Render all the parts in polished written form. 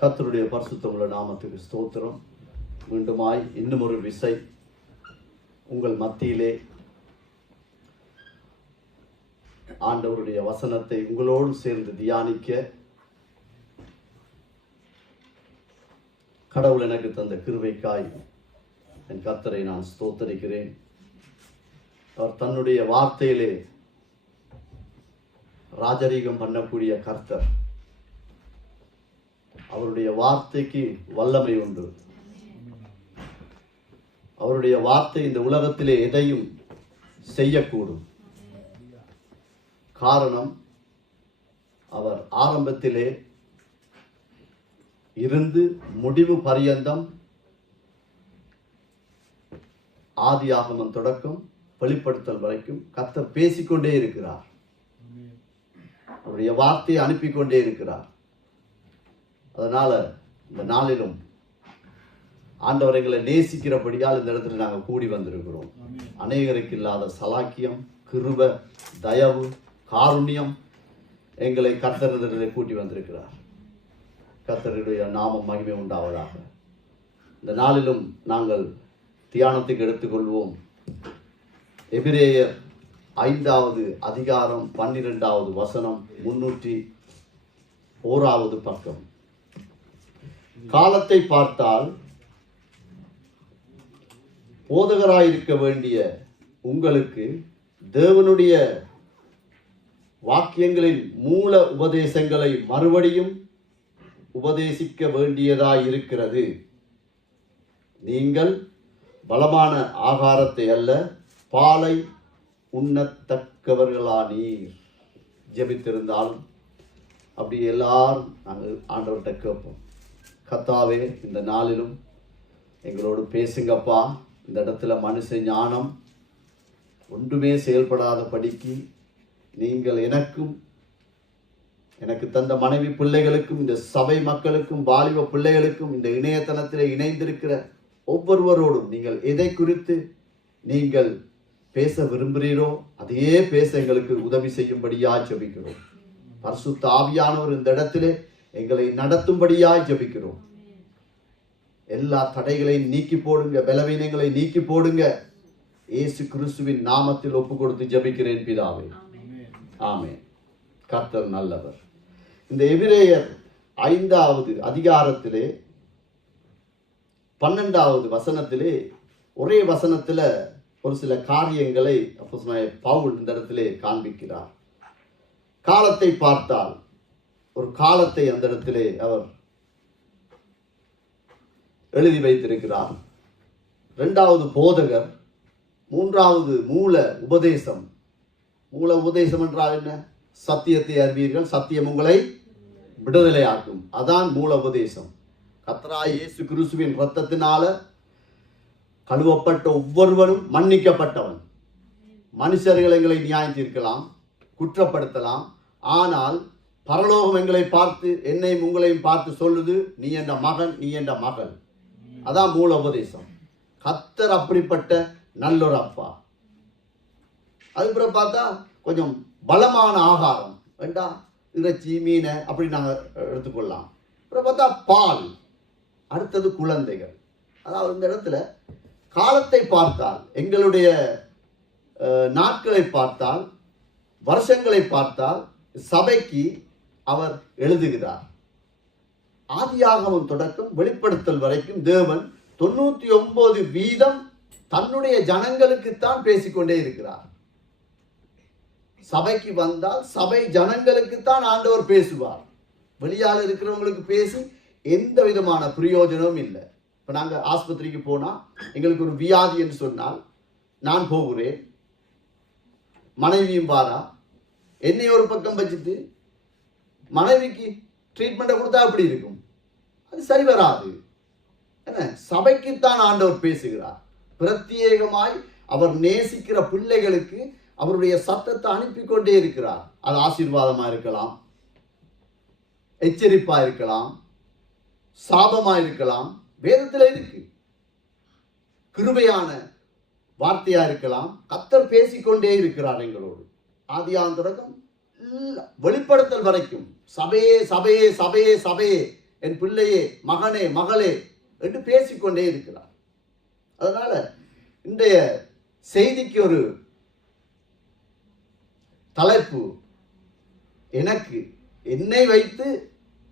கர்த்தருடைய பரிசுத்தமுள்ள நாமத்துக்கு ஸ்தோத்திரம். மீண்டுமாய் இன்னும் ஒரு விசை உங்கள் மத்தியிலே ஆண்டவருடைய வசனத்தை உங்களோடு சேர்ந்து தியானிக்க கடவுள் எனக்கு தந்த கிருபைக்காய் என் கர்த்தரை நான் ஸ்தோத்தரிக்கிறேன். அவர் தன்னுடைய வார்த்தையிலே ராஜரீகம் பண்ணக்கூடிய கர்த்தர். அவருடைய வார்த்தைக்கு வல்லமை உண்டு. அவருடைய வார்த்தை இந்த உலகத்திலே எதையும் செய்யக்கூடும். காரணம், அவர் ஆரம்பத்திலே இருந்து முடிவு பரியந்தம், ஆதியாகமம் தொடக்கம் வெளிப்படுத்தல் வரைக்கும் கர்த்தர் பேசிக்கொண்டே இருக்கிறார். அவருடைய வார்த்தையை அனுப்பி கொண்டே இருக்கிறார். அதனால இந்த நாளிலும் ஆண்டவர் எங்களை நேசிக்கிறபடியால் இந்த இடத்துல நாங்கள் கூடி வந்திருக்கிறோம். அநேகருக்கு இல்லாத சலாக்கியம், கிருபை, தயவு, காருண்யம் எங்களை கர்த்தரிடத்திலே கூட்டி வந்திருக்கிறார். கர்த்தருடைய நாமம் மகிமை உண்டாவதாக. இந்த நாளிலும் நாங்கள் தியானத்துக்கு எடுத்துக்கொள்வோம். எபிரேயர் 5வது அதிகாரம் 12வது வசனம் 301வது பக்கம். காலத்தை பார்த்தால் போதகராயிருக்க வேண்டிய உங்களுக்கு தேவனுடைய வாக்கியங்களின் மூல உபதேசங்களை மறுபடியும் உபதேசிக்க வேண்டியதாயிருக்கிறது. நீங்கள் பலமான ஆகாரத்தை அல்ல, பாலை உண்ணத்தக்கவர்களானீர். ஜெபித்திருந்தாலும் அப்படி எல்லாரும் நாங்கள் ஆண்டவர்கிட்ட கேட்போம், கர்த்தாவே இந்த நாளிலும் எங்களோடு பேசுங்கப்பா. இந்த இடத்துல மனுஷ ஞானம் ஒன்றுமே செயல்படாத படிக்கு நீங்கள் எனக்கு தந்த மனைவி பிள்ளைகளுக்கும், இந்த சபை மக்களுக்கும், வாலிப பிள்ளைகளுக்கும், இந்த இணையதளத்தில் இணைந்திருக்கிற ஒவ்வொருவரோடும் நீங்கள் எதை குறித்து நீங்கள் பேச விரும்புகிறீரோ அதையே பேச எங்களுக்கு உதவி செய்யும்படியாய் ஜெபிக்கிறோம். பரிசுத்த ஆவியானவர் இந்த இடத்திலே எங்களை நடத்தும்படியாய் ஜெபிக்கிறோம். எல்லா தடைகளையும் நீக்கி போடுங்க, பலவீனங்களை நீக்கி போடுங்க. இயேசு கிறிஸ்துவின் நாமத்தில் ஒப்பு கொடுத்து ஜெபிக்கிறேன் பிதாவே, ஆமென். கர்த்தர் நல்லவர். இந்த எபிரேயர் 5வது அதிகாரத்திலே 12வது வசனத்திலே ஒரே வசனத்துல ஒரு சில காரியங்களை பவுல் இந்த இடத்திலே காண்பிக்கிறார். காலத்தை பார்த்தால், ஒரு காலத்தை அந்த இடத்திலே அவர் எழுதி வைத்திருக்கிறார். 2வது போதகர், 3வது மூல உபதேசம். மூல உபதேசம் என்றால் என்ன? சத்தியத்தை அறிவீர்கள், சத்தியம் உங்களை விடுதலையாக்கும். அதான் மூல உபதேசம். கர்த்தராகிய இயேசு கிறிஸ்துவின் இரத்தத்தினால கழுவப்பட்ட ஒவ்வொருவரும் மன்னிக்கப்பட்டவன். மனுஷர்கள் எங்களை நியாயம் தீர்க்கலாம், குற்றப்படுத்தலாம். ஆனால் பரலோகம் எங்களை பார்த்து, என்னையும் உங்களையும் பார்த்து சொல்லுது, நீ என்ற மகன், நீ என்ற மகள். அதான் மூல உபதேசம். கர்த்தர் அப்படிப்பட்ட நல்லொரு அப்பா. அதுக்கப்புறம் பார்த்தா கொஞ்சம் பலமான ஆகாரம் வேண்டாம், இறைச்சி, மீனை அப்படி நாங்கள் எடுத்துக்கொள்ளலாம். அப்புறம் பார்த்தா பால், அடுத்தது குழந்தைகள். அதாவது இந்த இடத்துல காலத்தை பார்த்தால், எங்களுடைய நாட்களை பார்த்தால், வருஷங்களை பார்த்தால், சபைக்கு அவர் எழுதுகிறார். ஆதியாகமம் தொடக்கம் வெளிப்படுத்தல் வரைக்கும் தேவன் 99% தன்னுடைய ஜனங்களுக்குத்தான் பேசிக்கொண்டே இருக்கிறார். சபைக்கு வந்தால் சபை ஜனங்களுக்குத்தான் ஆண்டவர் பேசுவார். வெளியால் இருக்கிறவங்களுக்கு பேசி எந்த விதமான பிரயோஜனமும் இல்லை. இப்போ நாங்கள் ஆஸ்பத்திரிக்கு போனால் எங்களுக்கு ஒரு வியாதி என்று சொன்னால், நான் போகிறேன், மனைவியும் வாரா, என்னை ஒரு பக்கம் வச்சுட்டு மனைவிக்கு ட்ரீட்மெண்ட்டை கொடுத்தா அப்படி இருக்கும், அது சரி வராது. என்ன, சபைக்குத்தான் ஆண்டவர் பேசுகிறார். பிரத்யேகமாய் அவர் நேசிக்கிற பிள்ளைகளுக்கு அவருடைய சத்தத்தை அனுப்பி கொண்டே இருக்கிறார். அது ஆசீர்வாதமா இருக்கலாம், எச்சரிப்பா இருக்கலாம், சாபமா இருக்கலாம், வேதத்தில் இருக்கு. கிருபையான வார்த்தையா இருக்கலாம். கர்த்தர் பேசிக்கொண்டே இருக்கிறார் எங்களோடு. ஆதியாகமம் தொடக்கம் வெளிப்படுத்தல் வரைக்கும் சபையே சபையே சபையே சபையே என் பிள்ளையே, மகனே, மகளே என்று பேசிக்கொண்டே இருக்கிறார். அதனால இன்றைய செய்திக்கு ஒரு தலைப்பு, எனக்கு என்னை வைத்து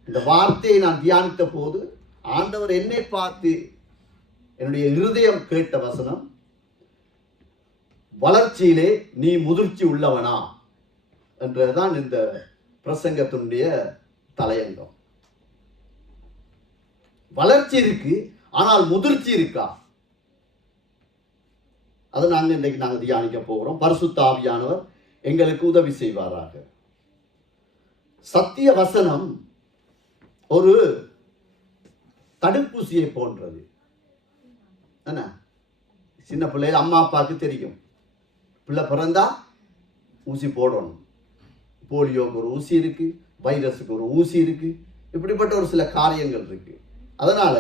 இந்த வார்த்தையை நான் தியானித்த போது ஆண்டவர் என்னை பார்த்து என்னுடைய இருதயம் கேட்ட வசனம், வளர்ச்சியிலே நீ முதிர்ச்சி உள்ளவனா என்றதான் இந்த பிரசங்கத்தினுடைய தலையங்கம். வளர்ச்சி இருக்கு, ஆனால் முதிர்ச்சி இருக்கா? அதை இன்றைக்கு நாங்கள் தியானிக்க போகிறோம். பரிசுத்த ஆவியானவர் எங்களுக்கு உதவி செய்வாராக. சத்திய வசனம் ஒரு தடுப்பூசியை போன்றது. என்ன, சின்ன பிள்ளை அம்மா அப்பாவுக்கு தெரியும், பிள்ளை பிறந்தா ஊசி போடணும். போலியோக்கு ஒரு ஊசி இருக்கு, வைரஸுக்கு ஒரு ஊசி இருக்கு, இப்படிப்பட்ட ஒரு சில காரியங்கள் இருக்கு. அதனால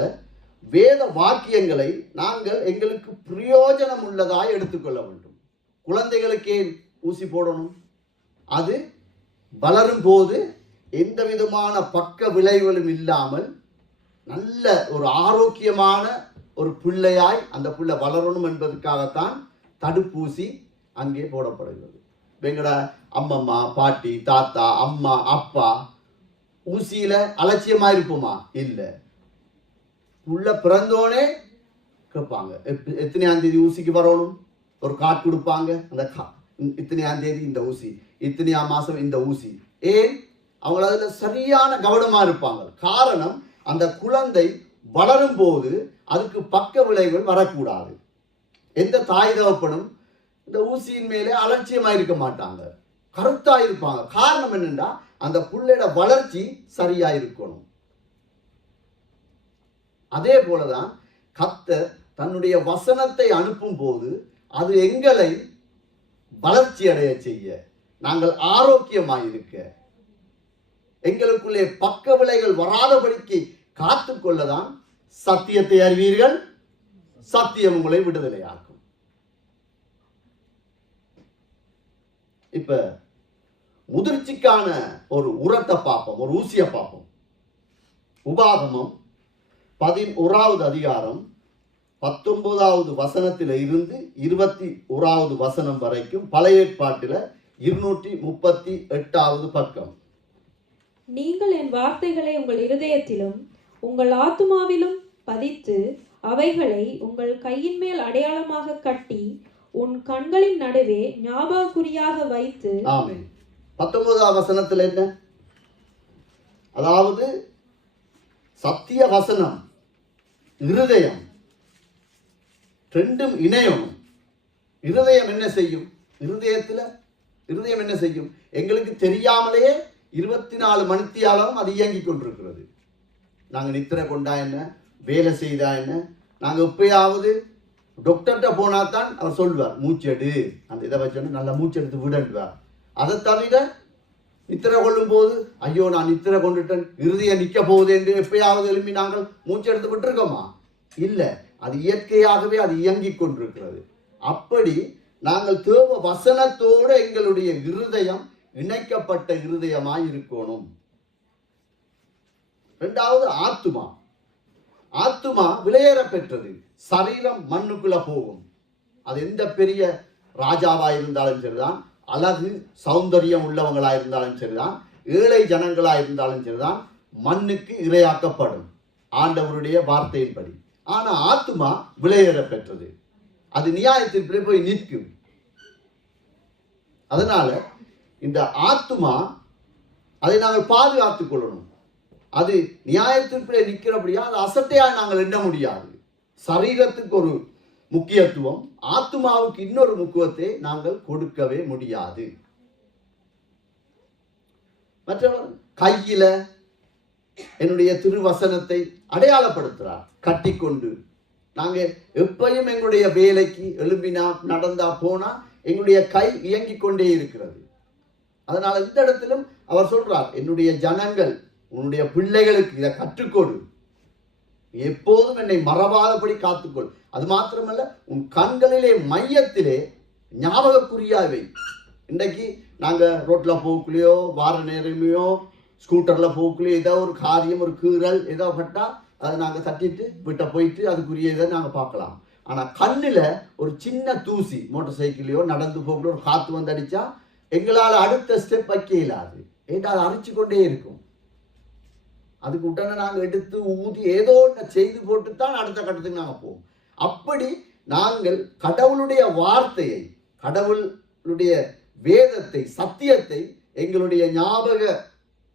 வேத வாக்கியங்களை நாங்கள் எங்களுக்கு பிரயோஜனம் உள்ளதாய் எடுத்துக்கொள்ள வேண்டும். குழந்தைகளுக்கு ஏன் ஊசி போடணும்? அது வளரும் போது எந்த விதமான பக்க விளைவுகளும் இல்லாமல் நல்ல ஒரு ஆரோக்கியமான ஒரு பிள்ளையாய் அந்த பிள்ளை வளரணும் என்பதற்காகத்தான் தடுப்பூசி அங்கே போடப்படுகிறது. எங்கட அம்மம்மா, பாட்டி, தாத்தா, அம்மா, அப்பா ஊசியில அலட்சியமா இருப்போமா? இல்லை. உள்ள பிறந்தோனே கேட்பாங்க, எத்தனையாம் தேதி ஊசிக்கு வரணும், ஒரு கார்டு கொடுப்பாங்க. அந்த இத்தனையாம் தேதி இந்த ஊசி, இத்தனையாம் மாசம் இந்த ஊசி. ஏன்? அவங்க அதுல சரியான கவனமா இருப்பாங்க. காரணம், அந்த குழந்தை வளரும் போது அதுக்கு பக்க விளைவுகள் வரக்கூடாது. எந்த தாய் தகப்பனும் இந்த ஊசியின் மேலே அலட்சியமா இருக்க மாட்டாங்க, கருத்தா இருப்பாங்க. காரணம் என்னன்னா, அந்த புள்ளையோட வளர்ச்சி சரியா இருக்கணும். அதே போலதான் கர்த்தர் தன்னுடைய வசனத்தை அனுப்பும் போது அது எங்களை வளர்ச்சி அடைய செய்ய, நாங்கள் ஆரோக்கியமாயிருக்க, எங்களுக்குள்ளே பக்க விளைவுகள் வராதபடிக்கு காத்துக்கொள்ளதான் சத்தியத்தை அறிவீர்கள், சத்தியம் உங்களை விடுதலையாக்கும். இப்ப முதிர்ச்சிக்கான ஒரு உரத்தை பார்ப்போம், ஒரு ஊசியை பார்ப்போம். உபாகமம் 11வது அதிகாரம் 19வது வசனத்தில இருந்து 21வது வசனம் வரைக்கும், பழைய ஏற்பாட்டில் 238வது பக்கம். நீங்கள் என் வார்த்தைகளை உங்கள் இருதயத்திலும் உங்கள் ஆத்துமாவிலும் பதித்து அவைகளை உங்கள் கையின் மேல் அடையாளமாக கட்டி உன் கண்களின் நடுவே ஞாபகக்குறியாக வைத்து. ஆமென். 19வது வசனத்தில் என்ன? அதாவது சத்திய வசனம், இருதயம் ரெண்டும் இணையணும். இருதயம் என்ன செய்யும்? இருதயம் என்ன செய்யும்? எங்களுக்கு தெரியாமலேயே 24 மணித்தியாலும் அது இயங்கிக் கொண்டிருக்கிறது. நாங்கள் நித்திரை கொண்டா என்ன, வேலை செய்தா என்ன, நாங்கள் எப்பயாவது டாக்டர்கிட்ட போனா தான் அவர் சொல்வார், மூச்செடு, அந்த இதை வச்சோன்னு நல்லா மூச்செடுத்து விடுவார். அதை தவிர நித்திரை கொள்ளும் போது, ஐயோ நான் நித்திரை கொண்டுட்டேன், இருதயம் நிற்க போகுது என்று எப்பயாவது எழுப்பி நாங்கள் மூச்செடுத்து விட்டுருக்கோமா? இல்லை. அது இயற்கையாகவே அது இயங்கிக் கொண்டிருக்கிறது. அப்படி நாங்கள் தேவ வசனத்தோடு எங்களுடைய இருதயம் இணைக்கப்பட்ட இருதயமாய் இருக்கணும். இரண்டாவது ஆத்துமா விலையேற பெற்றது. சரீரம் மண்ணுக்குள்ள போகும். அது எந்த பெரிய ராஜாவா இருந்தாலும் சரிதான், அழகு சௌந்தரியம் உள்ளவங்களா இருந்தாலும் சரிதான், ஏழை ஜனங்களா இருந்தாலும் சரிதான், மண்ணுக்கு இரையாக்கப்படும் ஆண்டவருடைய வார்த்தையின்படி. ஆனா ஆத்துமா விலையேற பெற்றது. அது நியாயத்திற்கு போய் நிற்கும். அதனால இந்த ஆத்துமா, அதை நாங்கள் பாதுகாத்துக் கொள்ளணும். அது நியாயத்திற்கு நிற்கிறபடியா அது அசட்டையா நாங்கள் எண்ண முடியாது. சரீரத்துக்கு ஒரு முக்கியத்துவம், ஆத்துமாவுக்கு இன்னொரு முக்கியத்தை நாங்கள் கொடுக்கவே முடியாது. மற்றவர் கையில என்னுடைய திருவசனத்தை அடையாளப்படுத்துறார், கட்டிக்கொண்டு. நாங்க எப்பயும் எங்களுடைய வேலைக்கு எழும்பினா நடந்தா போனா எங்களுடைய கை இயங்கிக் கொண்டே இருக்கிறது. அதனால இந்த இடத்திலும் அவர் சொல்றார், என்னுடைய ஜனங்கள், உன்னுடைய பிள்ளைகளுக்கு இதை கற்றுக்கொடு, எப்போதும் என்னை மறவாதபடி காத்துக்கொள். அது மாத்திரமல்ல, உன் கண்களிலே மையத்திலே ஞாபகக்குறியாவை. இன்றைக்கு நாங்க ரோட்ல போக்குலையோ வார நேரமையோ ஸ்கூட்டர்ல போக்குள்ள ஏதோ ஒரு காரியம், ஒரு கீறல் ஏதோ பட்டா அதை நாங்க தட்டிட்டு விட்ட போயிட்டு அதுக்குரிய இதை நாங்க பார்க்கலாம். ஆனா கண்ணுல ஒரு சின்ன தூசி, மோட்டார் சைக்கிளையோ நடந்து போக்குள்ள ஒரு காத்து வந்து அடிச்சா எங்களால அடுத்த ஸ்டெப் வைக்க இயலாது. ஏன்னா அதை அரிச்சு கொண்டே இருக்கும். அதுக்கு உடனே நாங்க எடுத்து ஊதி ஏதோ ஒன்று செய்து போட்டு தான் அடுத்த கட்டத்துக்கு நாங்க போவோம். அப்படி நாங்கள் கடவுளுடைய வார்த்தையை, கடவுளுடைய வேதத்தை, சத்தியத்தை எங்களுடைய ஞாபக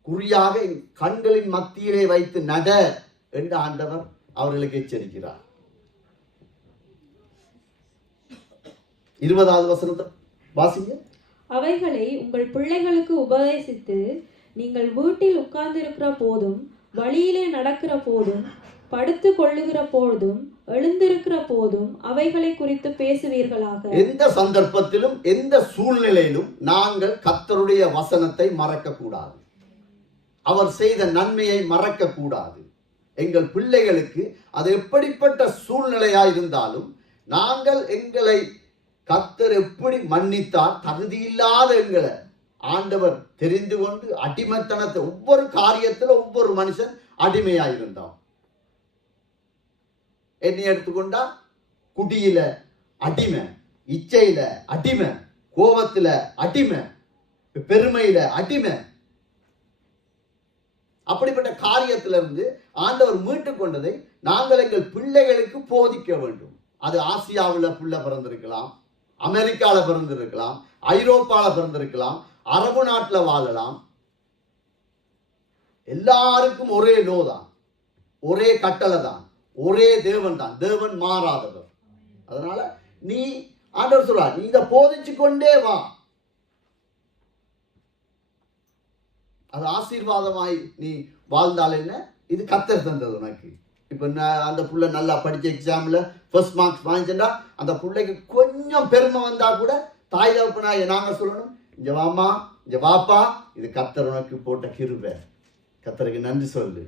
குறியாக கண்களின் மத்தியிலே வைத்து நட என்று ஆண்டவர் அவர்களுக்கு எச்சரிக்கிறார். 20வது வசனத்தை வாசிங்க. அவைகளை உங்கள் பிள்ளைகளுக்கு உபதேசித்து நீங்கள் வீட்டில் உட்கார்ந்திருக்கிற போதும், வழியிலே நடக்கிற போதும், படுத்து கொள்ளுகிற போதும், எழுந்திருக்கிற போதும் அவைகளை குறித்து பேசுவீர்களாக. எந்த சந்தர்ப்பத்திலும் எந்த சூழ்நிலையிலும் நாங்கள் கர்த்தருடைய வசனத்தை மறக்க கூடாது. அவர் செய்த நன்மையை மறக்க கூடாது. எங்கள் பிள்ளைகளுக்கு அது எப்படிப்பட்ட சூழ்நிலையா இருந்தாலும் நாங்கள் எங்களை கர்த்தர் எப்படி மன்னித்தார், தகுதியில்லாத எங்களை ஆண்டவர் தெரிந்து கொண்டு அடிமைத்தனத்தை, ஒவ்வொரு காரியத்தில் ஒவ்வொரு மனுஷன் அடிமையாயிருந்தான். என்னை எடுத்துக்கொண்டா குடியில அடிமை, இச்சையில அடிமை, கோபத்துல அடிமை, பெருமையில அடிமை. அப்படிப்பட்ட காரியத்திலிருந்து ஆண்டவர் மீட்டு கொண்டதை நாங்கள் எங்கள் பிள்ளைகளுக்கு போதிக்க வேண்டும். அது ஆசியாவில் புள்ள பிறந்திருக்கலாம், அமெரிக்கால பிறந்திருக்கலாம், ஐரோப்பால பிறந்திருக்கலாம், அரபு நாட்டில் வாழலாம். எல்லாருக்கும் ஒரே நோதான், ஒரே கட்டளை தான், ஒரே தேவன் தான். தேவன் மாறாதவர். அதனால நீ ஆண்டவர் சொல்றார், நீ இதை போதிச்சு கொண்டே வா. அது ஆசீர்வாதமாய் நீ வாழ்ந்தால் என்ன, இது கர்த்தர் தந்தது உனக்கு. இப்ப அந்த புள்ள நல்லா படிச்ச எக்ஸாம்ல ஃபர்ஸ்ட் மார்க்ஸ் வாங்கிச்சா அந்த பிள்ளைக்கு கொஞ்சம் பெருமை வந்தா கூட தாய் தகப்பனாய நாங்க சொல்லணும், இங்க வாமா, இங்க வாப்பா, இது கர்த்தர் உனக்கு போட்ட கிருபை, கர்த்தருக்கு நன்றி சொல்லு.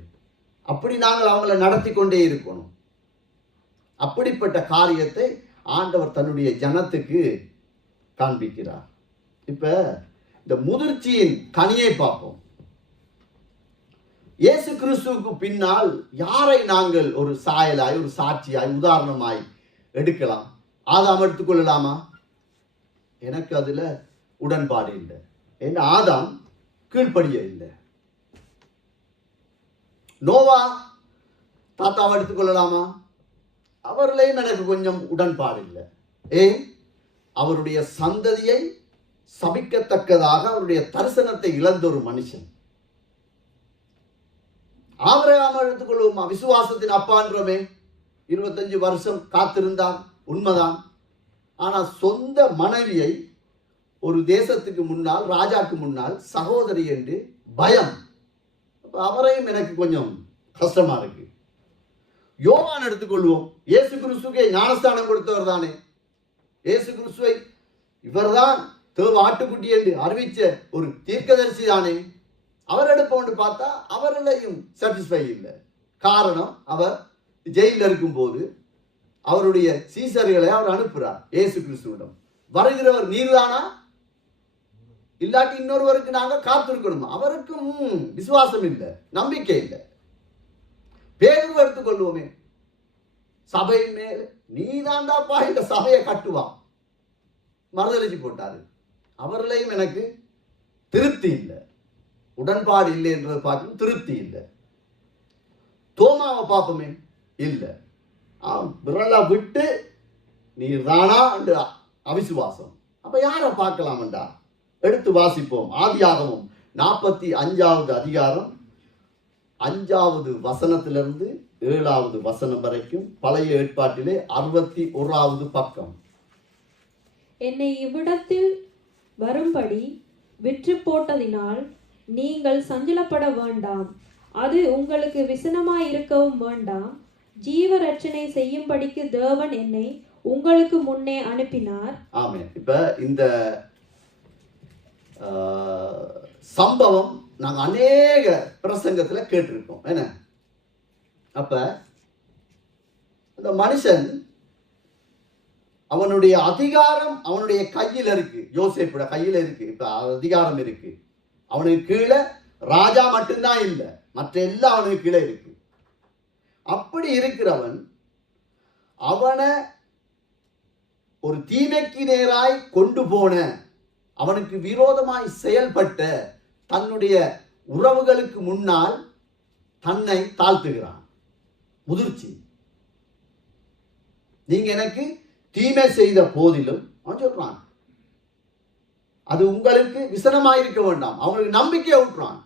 அப்படி நாங்கள் அவங்களை நடத்தி கொண்டே இருக்கணும். அப்படிப்பட்ட காரியத்தை ஆண்டவர் தன்னுடைய ஜனத்துக்கு காண்பிக்கிறார். இப்ப இந்த முதிர்ச்சியின் கனியை பார்ப்போம். இயேசு கிறிஸ்துவுக்கு பின்னால் யாரை நாங்கள் ஒரு சாயலாய், ஒரு சாட்சியாய், உதாரணமாய் எடுக்கலாம்? ஆதாம் எடுத்துக்கொள்ளலாமா? எனக்கு அதுல உடன்பாடு இல்லை. ஏன்னா ஆதாம் கீழ்ப்படிய இல்லை. நோவா தாத்தாவை எடுத்துக்கொள்ளலாமா? அவர்களையும் எனக்கு கொஞ்சம் உடன்பாடு இல்லை. ஏன்? அவருடைய சந்ததியை சபிக்கத்தக்கதாக அவருடைய தரிசனத்தை இழந்த ஒரு மனுஷன். ஆபிரகாம் எடுத்துக்கொள்வோமா? விசுவாசத்தின் அப்பான்றமே, 25 வருஷம் காத்திருந்தான், உண்மைதான். ஆனா சொந்த மனைவியை ஒரு தேசத்துக்கு முன்னால், ராஜாக்கு முன்னால் சகோதரி என்று பயம். அவரையும் எனக்கு கொஞ்சம் கஷ்டமா இருக்கு. யோவான் எடுத்துக்கொள்வோம். இயேசு கிறிஸ்துவை ஞானஸ்தானம் கொடுத்தவர் தானே. இயேசு கிறிஸ்துவை இவர்தான் தேவ ஆட்டுக்குட்டி என்று அறிவிச்ச ஒரு தீர்க்கதரிசி தானே. அவர் எடுப்போன்னு பார்த்தா அவர்களையும் சாட்டிஸ்ஃபை இல்லை. காரணம், அவர் ஜெயிலில் இருக்கும் போது அவருடைய சீசர்களை அவர் அனுப்புறார் இயேசு கிறிஸ்துவிடம். வருகிறவர் நீர்தானா, இல்லாட்டி இன்னொருவருக்கு நாங்க காத்திருக்கணுமா? அவருக்கும் விசுவாசம் இல்லை, நம்பிக்கை இல்லை. பேதுரு எடுத்துக்கொள்வோமே, சபை மேல் நீதாண்டாப்பா இந்த சபையை கட்டுவா, மறுதளிச்சு போட்டாரு. அவர்களையும் எனக்கு திருப்தி இல்லை, உடன்பாடு இல்லை என்றதை பார்க்கணும், திருப்தி இல்லை. தோமாவை பார்ப்போமே, இல்லை, விரலா விட்டு நீர் தானா என்று அவிசுவாசம். அப்ப யாரை பார்க்கலாம்டா? எடுத்து வாசிப்போம். ஆதியாகமம் 45வது அதிகாரம் 5வது வசனத்திலிருந்து 7வது வசனம் வரைக்கும், பழைய ஏற்பாட்டிலே 61வது பக்கம். என்னை இவ்விடத்தில் வரும்படி விற்று போட்டதினால் நீங்கள் சஞ்சலப்பட வேண்டாம், அது உங்களுக்கு விசனமாய் இருக்கவும் வேண்டாம். ஜீவ ரட்சனை செய்யும்படிக்கு தேவன் என்னை உங்களுக்கு முன்னே அனுப்பினார். ஆமென். இப்ப இந்த சம்பவம் நாங்க அநேக பிரசங்கத்துல கேட்டிருக்கோம். என்ன, அப்ப அந்த மனுஷன் அவனுடைய அதிகாரம் அவனுடைய கையில் இருக்கு, யோசேப்போட கையில இருக்கு. இப்ப அதிகாரம் இருக்கு, அவனுக்கு கீழே ராஜா மட்டும்தான் இல்லை, மற்ற எல்லாம் அவனுக்கு கீழே இருக்கு. அப்படி இருக்கிறவன் அவனை ஒரு தீமைக்கு நேராய் கொண்டு போன, அவனுக்கு விரோதமாய் செயல்பட்ட தன்னுடைய உறவுகளுக்கு முன்னால் தன்னை தாழ்த்துகிறான். முதிர்ச்சி. நீங்க எனக்கு தீமை செய்த போதிலும் அவன் சொல்றான், அது உங்களுக்கு விசனமாயிருக்க வேண்டாம். அவங்களுக்கு நம்பிக்கையை விட்டுறான்.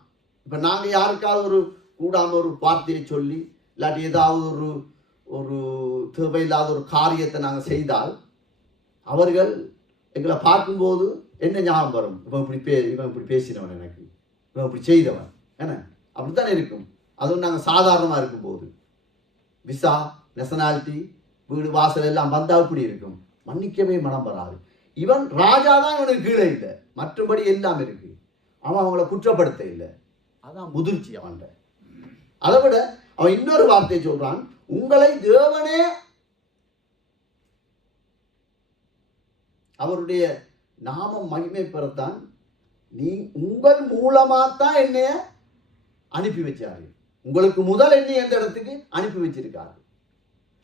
இப்ப நாங்க யாருக்காவது ஒரு கூடாம ஒரு வார்த்தையை சொல்லி இல்லாட்டி ஏதாவது ஒரு ஒரு தேவையில்லாத ஒரு காரியத்தை நாங்கள் செய்தால் அவர்கள் எங்களை பார்க்கும்போது என்ன ஞாபகம் வரும்? இவன் இப்படி பேசினவன், எனக்கு இவன் இப்படி செய்தவன், என்ன அப்படித்தானே இருக்கும். அதுவும் நாங்கள் சாதாரணமாக இருக்கும்போது விசா நேஷனாலிட்டி வீடு வாசல் எல்லாம் வந்தா இப்படி இருக்கும், மன்னிக்கவே மனம் வராது. இவன் ராஜா தான், இவனுக்கு கீழே இல்லை, மற்றபடி எல்லாம் இருக்கு. அவன் அவங்கள குற்றப்படுத்த இல்லை. அதான் முதிர்ச்சி அவன்கிட்ட. அதை விட அவன் இன்னொரு வார்த்தையை சொல்றான், உங்களை தேவனே அவருடைய நாமம் மகிமை பெறத்தான் உங்கள் மூலமாத்தான் என்னைய அனுப்பி வச்சாரு. உங்களுக்கு முதல் என்னை எந்த இடத்துக்கு அனுப்பி வச்சிருக்காரு.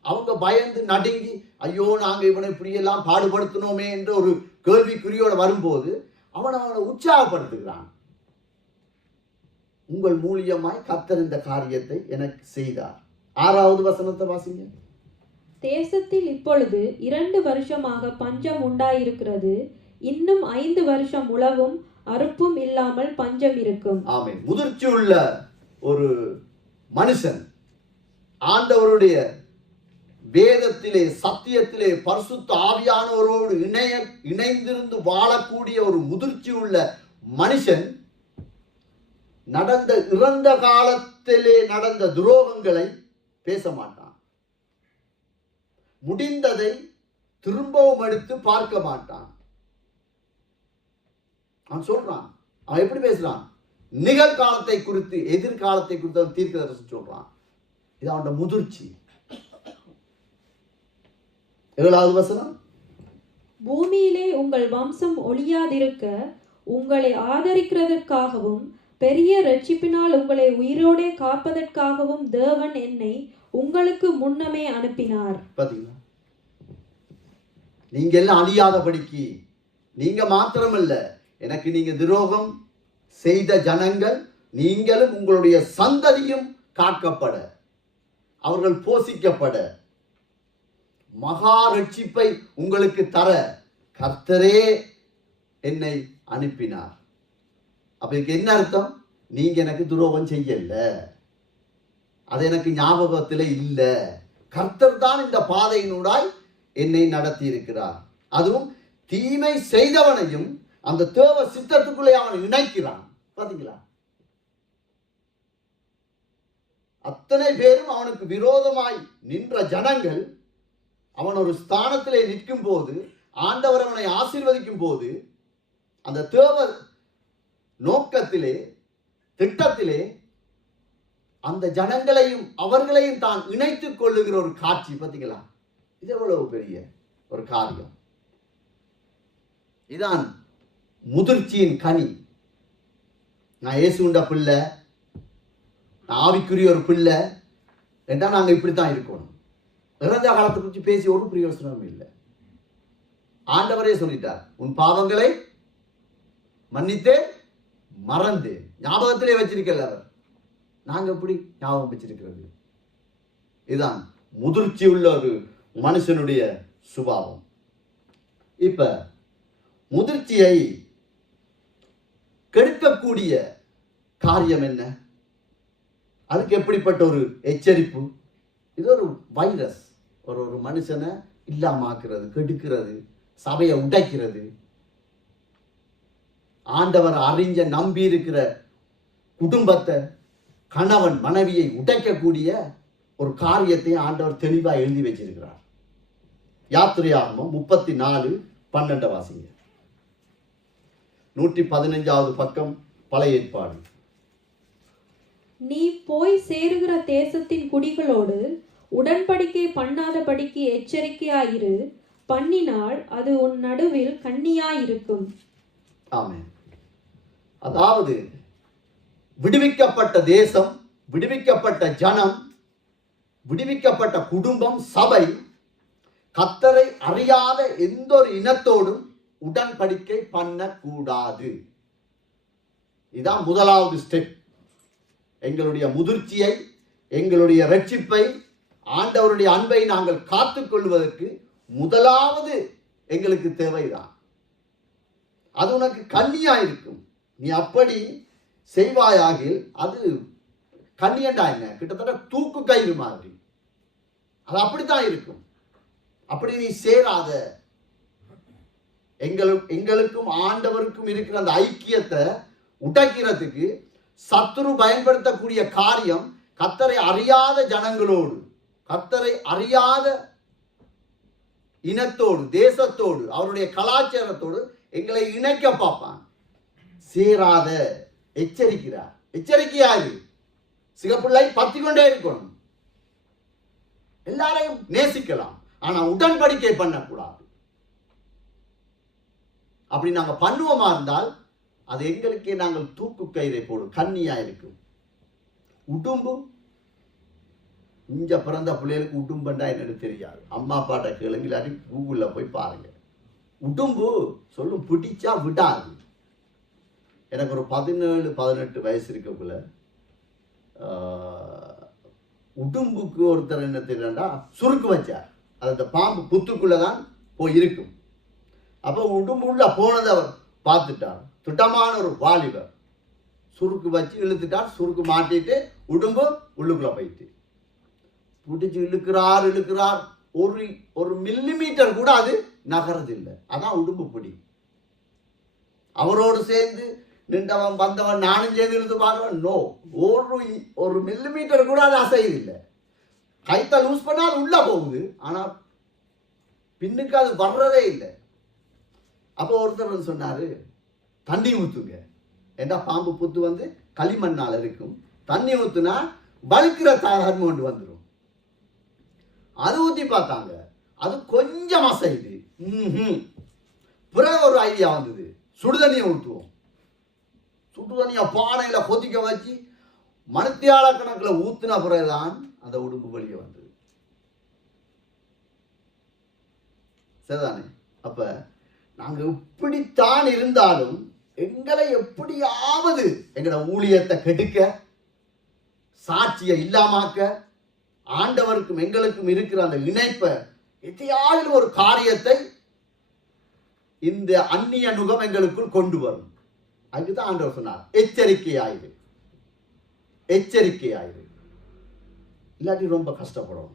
அவங்க பயந்து நடுங்கி, ஐயோ நாங்க இவனை இப்படியெல்லாம் பாடுபடுத்தணுமே என்ற ஒரு கேள்விக்குறியோட வரும்போது அவனை உற்சாகப்படுத்துகிறான். உங்கள் மூலியமாய் கர்த்தர் இந்த காரியத்தை எனக்கு செய்தார். 6வது வசனத்தை வாசிங்க. தேசத்தில் இப்பொழுது 2 வருஷமாக பஞ்சம் உண்டாயிருக்கிறது, இன்னும் 5 வருஷம் உழவும் அறுப்பும் இல்லாமல் பஞ்சம் இருக்கும். ஆமென். முதிர்ச்சி உள்ள ஒரு மனுஷன் ஆண்டவருடைய வேதத்திலே சத்தியத்திலே பரிசுத்த ஆவியானவரோடு இணைந்திருந்து வாழக்கூடிய ஒரு முதிர்ச்சி உள்ள மனுஷன் இறந்த காலத்திலே நடந்த துரோகங்களை பேச மாட்டான். முடிந்ததை திரும்பவும் எடுத்து பார்க்க மாட்டான். அவன் சொல்றான், அவன் எப்படி பேசுறான்? நிகழ்காலத்தை குறித்து எதிர்காலத்தை குறித்து தீர்க்கதரிசி சொல்றான். இது அவன் முதிர்ச்சி. 7வது வசனம். பூமியிலே உங்கள் வம்சம் ஒழியாதிருக்க உங்களை ஆதரிக்கிறதற்காகவும் பெரிய ரட்சிப்பினால் உங்களை உயிரோடே காப்பதற்காகவும் தேவன் என்னை உங்களுக்கு முன்னமே அனுப்பினார். பாத்தீங்களா? நீங்க எல்லாம் அழியாதபடிக்கு, நீங்க மாத்திரமல்ல, எனக்கு நீங்க துரோகம் செய்த ஜனங்கள், நீங்களும் உங்களுடைய சந்ததியும் காக்கப்பட, அவர்கள் போஷிக்கப்பட, மகா ரட்சிப்பை உங்களுக்கு தர கர்த்தரே என்னை அனுப்பினார். அப்ப இதுக்கு என்ன அர்த்தம்? நீங்க எனக்கு துரோகம் செய்யல, அது எனக்கு ஞாபகத்தில் இல்ல. கர்த்தர் தான் இந்த பாதையினூடாய் என்னை நடத்தி இருக்கிறார். அதுவும் தீமை செய்தவனையும் அந்த தேவ சித்தத்துக்குள்ளே அவன் இணைக்கிறான். பாத்தீங்களா? அத்தனை பேரும் அவனுக்கு விரோதமாய் நின்ற ஜனங்கள் அவன் ஒரு ஸ்தானத்திலே நிற்கும் போது, ஆண்டவர் அவனை ஆசீர்வதிக்கும் போது, அந்த தேவ நோக்கத்திலே திட்டத்திலே அந்த ஜனங்களையும் அவர்களையும் தான் இணைத்துக் கொள்ளுகிற ஒரு காட்சி. பார்த்தீங்களா? இது எவ்வளவு பெரிய ஒரு காரியம். இதான் முதிர்ச்சியின் கனி. நான் இயேசுண்ட பிள்ளை, நான் ஆவிக்குரிய ஒரு பிள்ளை என்றால் நாங்க இப்படித்தான் இருக்கணும். இறந்த காலத்தை குறித்து பேசி ஒரு பிரயோசனமும் இல்லை. ஆண்டவரே சொல்லிட்டார், உன் பாவங்களை மன்னித்தே மறந்து ஞாபகத்திலே வச்சிருக்கல அவர். நாங்க எப்படி ஞாபகம் வச்சிருக்கிறது? இதுதான் முதிர்ச்சி உள்ள ஒரு மனுஷனுடைய சுபாவம். இப்ப முதிர்ச்சியை கெடுக்கக்கூடிய காரியம் என்ன? அதுக்கு எப்படிப்பட்ட ஒரு எச்சரிப்பு? இது ஒரு வைரஸ். ஒரு மனுஷனை இல்லாமாக்குறது, கெடுக்கிறது, சபையை உடைக்கிறது. ஆண்டவர் அறிஞ்ச நம்பி இருக்கிற குடும்பத்தை, கணவன் மனைவியை உடைக்கக்கூடிய ஒரு காரியத்தை ஆண்டவர் தெளிவாக எழுதி வச்சிருக்கிறார். யாத்திரையாகமம் 34:12 வாசிங்க. 115வது பக்கம், பழைய ஏற்பாடு. நீ போய் சேருகிற தேசத்தின் குடிகளோடு உடன்படிக்கை பண்ணாதபடிக்கு எச்சரிக்கையாயிரு, பண்ணினால் அது உன் நடுவில் கண்ணியாயிருக்கும். ஆமென். அதாவது விடுவிக்கப்பட்ட தேசம், விடுவிக்கப்பட்ட ஜனம், விடுவிக்கப்பட்ட குடும்பம், சபை கர்த்தரை அறியாத எந்த ஒரு இனத்தோடும் உடன்படிக்கை பண்ணக்கூடாது. இதான் முதலாவது ஸ்டெப். எங்களுடைய முதிர்ச்சியை, எங்களுடைய ரட்சிப்பை, ஆண்டவருடைய அன்பை நாங்கள் காத்துக் கொள்வதற்கு முதலாவது எங்களுக்கு தேவைதான். அது உனக்கு கண்ணியா இருக்கும். நீ அப்படி செய்வாயாகில் அது கண்ணியண்டா என்ன, கிட்டத்தட்ட தூக்கு கயிறு மாதிரி. அது அப்படித்தான் இருக்கும். அப்படி நீ சேராத, எங்களுக்கும் ஆண்டவருக்கும் இருக்கிற அந்த ஐக்கியத்தை உடைக்கிறதுக்கு சத்துரு பயன்படுத்தக்கூடிய காரியம் கர்த்தரை அறியாத ஜனங்களோடு, கர்த்தரை அறியாத இனத்தோடு, தேசத்தோடு, அவருடைய கலாச்சாரத்தோடு எங்களை இணைக்க பார்ப்பான். சேராத, எச்சரிக்கிறார். எச்சரிக்கையாரு, சிகப்பிள்ளை பத்தி கொண்டே இருக்கணும். எல்லாரையும் நேசிக்கலாம், ஆனா உடன்படிக்கை பண்ணக்கூடாது. அப்படி நாங்க பண்ணுவோமா இருந்தால் அது எங்களுக்கே நாங்கள் தூக்கு கயிறை போடும், கண்ணியா இருக்கும். உடும்பு, இங்க பிறந்த பிள்ளைகளுக்கு உடும்பண்டா என்னன்னு தெரியாது. அம்மா அப்பாட்ட கேளுங்க, இல்லாட்டி கூகுள்ல போய் பாருங்க. உடும்பு சொல்லும், பிடிச்சா விடாது. எனக்கு ஒரு 17-18 வயசு இருக்கக்குள்ள உடும்புக்கு ஒருத்தர் என்ன தெரியாண்டா சுருக்கு வச்சார். அது அந்த பாம்பு புத்துக்குள்ளதான் போய் இருக்கும். அப்போ உடும்பு உள்ள போனதை அவர் பார்த்துட்டார். திட்டமான ஒரு வாலிபர் சுருக்கு வச்சு இழுத்துட்டார். சுருக்கு மாட்டிட்டு உடும்பு உள்ளுக்குள்ள போயிட்டு பிடிச்சு இழுக்கிறார். ஒரு மில்லிமீட்டர் கூட அது நகரதில்லை. அதான் உடும்பு பிடி. அவரோடு சேர்ந்து நின்றவன் வந்தவன் நானும் சேர்ந்து இழுத்து பார்க்கவன், நோ, ஒரு மில்லிமீட்டர் கூட அது அசையதில்லை. கைத்தை லூஸ் பண்ணால் உள்ள போகுது, ஆனா பின்னுக்கு அது வர்றதே இல்லை. அப்போ ஒருத்தர் சொன்னாரு, தண்ணி ஊத்துங்க. ஏண்டா பாம்பு புத்து வந்து களிமண்ணால் இருக்கும், தண்ணி ஊத்துனா வழுக்கிற ஹார்மோன் வந்துடும். அது ஊத்தி பார்த்தாங்க, அது கொஞ்சம் அசைது. பிறகு ஒரு ஐடியா வந்தது, சுடுதண்ணியை ஊற்றுவோம். சுடுதண்ணியை பானையில கொதிக்க வச்சு மணித்தியால கணக்கில் ஊத்துன பிறகுதான் அந்த உடும்பு வெளியே வந்தது. சரிதானே? அப்ப நாங்க இப்படித்தான் இருந்தாலும் எங்களை எப்படியாவது எங்களோட ஊழியத்தை கெடுக்க, சாட்சியை இல்லாமாக்க, ஆண்டவருக்கும் எங்களுக்கும் இருக்கிற அந்த இணைப்பை எதையாவது ஒரு காரியத்தை இந்த அந்நிய நுகம் எங்களுக்குள் கொண்டு வரும். அதுதான் ஆண்டவர் சொன்னார், எச்சரிக்கையாயிரு, எச்சரிக்கையாயிரு, இல்லாட்டி ரொம்ப கஷ்டப்படும்.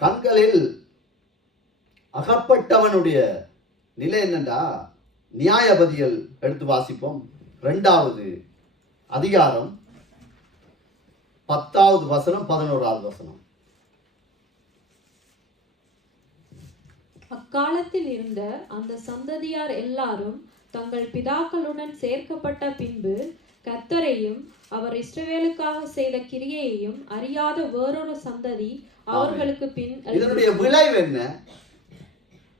கண்களில் அகப்பட்டவனுடைய நிலை என்னண்டா, நியாயபதிகள் எடுத்து வாசிப்போம். 2வது அதிகாரம் 10வது வசனம் 11வது வசனம். அக்காலத்தில் இருந்த அந்த சந்ததியார் எல்லாரும் தங்கள் பிதாக்களுடன் சேர்க்கப்பட்ட பின்பு கர்த்தரையும் அவர் இஸ்ரவேலுக்காக செய்த கிரியையையும் அறியாத வேறொரு சந்ததி அவர்களுக்கு பின். இதனுடைய விளைவு என்ன?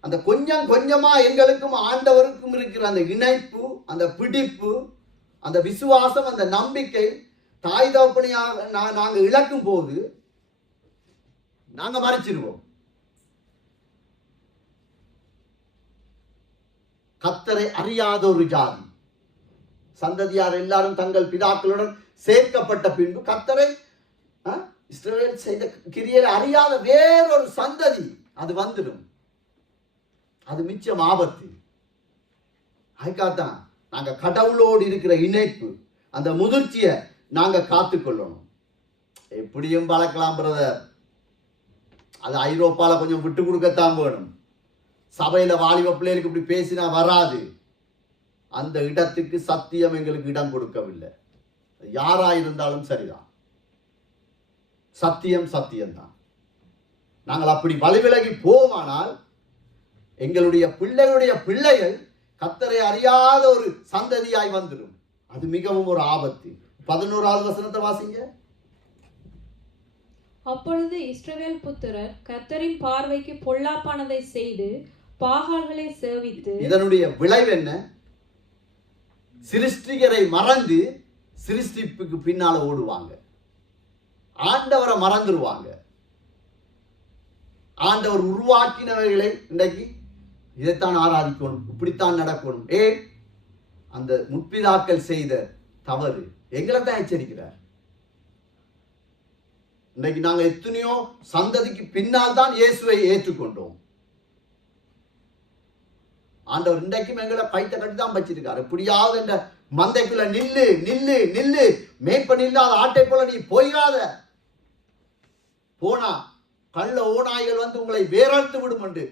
அந்த கொஞ்சம் கொஞ்சமா எங்களுக்கும் ஆண்டவருக்கும் இருக்கிற அந்த இணைப்பு, அந்த பிடிப்பு, அந்த விசுவாசம், அந்த நம்பிக்கை தாய் தகப்பனையாக நாங்க இழக்கும் போது நாங்க மறைச்சிருவோம். கர்த்தரை அறியாத ஒரு ஜாதி சந்ததியார் எல்லாரும் தங்கள் பிதாக்களுடன் சேர்க்கப்பட்ட பின்பு கர்த்தரை இஸ்ரவேல் செய்த கிரியையை அறியாத வேறொரு சந்ததி அது வந்துடும். அது மிச்சம் ஆபத்து. அதுக்காகத்தான் நாங்க கடவுளோடு இருக்கிற இணைப்பு, அந்த முதிர்ச்சியை நாங்க காத்துக்கொள்ளணும். எப்படியும் பழக்கலாம் பிரதர், அது ஐரோப்பால கொஞ்சம் விட்டு கொடுக்கத்தான் வேணும். சபையில வாலிப பிள்ளைகளுக்கு இப்படி பேசினா வராது. அந்த இடத்துக்கு சத்தியம் எங்களுக்கு இடம் கொடுக்கவில்லை. யாரா இருந்தாலும் சரிதான், சத்தியம் சத்தியம்தான். நாங்கள் அப்படி வழிவிலகி போவானால் எங்களுடைய பிள்ளைகள் கர்த்தரை அறியாத ஒரு சந்ததியாய் வந்துடும். அது மிகவும் ஒரு ஆபத்து. 11வது வசனத்தை வாசிங்க. அப்பொழுது இஸ்ரவேல் புத்திரர் கர்த்தரின் பார்வைக்கு பொல்லாப்பானதை செய்து பாகால்களை சேவித்து. இதனுடைய விளைவு என்ன? சிருஷ்டிகரை மறந்து சிருஷ்டிப்புக்கு பின்னால ஓடுவாங்க. ஆண்டவரை மறந்துடுவாங்க. ஆண்டவர் உருவாக்கினவைகளை இன்றைக்கு இதைத்தான் ஆராதிக்கணும், இப்படித்தான் நடக்கணும். அந்த முற்பிதாக்கள் செய்த தவறு எங்களை தான் எச்சரிக்கிறார். இன்றைக்கு நாங்க எத்தனையோ சந்ததிக்கு பின்னால் தான் இயேசுவை ஏற்றுக்கொண்டோம். ஆண்டவர் இன்றைக்கும் எங்களை கைத்த கட்டி தான் வச்சிருக்காரு. எப்படியாவது இந்த மந்தைக்குள்ள நில்லு நில்லு நில்லு, மேய்ப்பன் இல்லாத ஆட்டை போல நீ போயிடாத, போனா கள்ள ஓநாய்கள் வந்து உங்களை வேறறுத்து விடும் என்று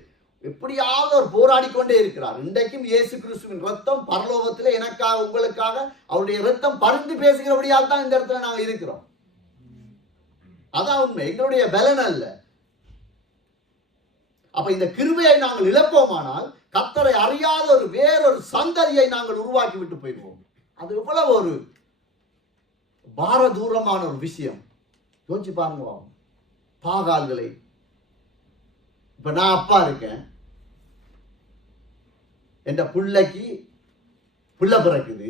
எப்படியாவது அவர் போராடி கொண்டே இருக்கிறார். இன்றைக்கும் இயேசு கிறிஸ்துவின் ரத்தம் பரலோகத்தில் எனக்காக உங்களுக்காக அவருடைய ரத்தம் பரிந்து பேசுகிறபடியால் தான் இந்த இடத்துல நாங்கள் இருக்கிறோம். அதான் உண்மை, எங்களுடைய பலன் அல்ல. அப்ப இந்த கிருபையை நாங்கள் இழப்போமானால் கர்த்தரை அறியாத ஒரு வேறொரு சந்ததியை நாங்கள் உருவாக்கி விட்டு போயிடுவோம். அது எவ்வளவு ஒரு பாரதூரமான ஒரு விஷயம். யோசிச்சு பாருங்க. பாகால்களை, இப்ப நான் அப்பா இருக்கேன், என் பிள்ளைக்கு பிள்ளை பிறக்குது.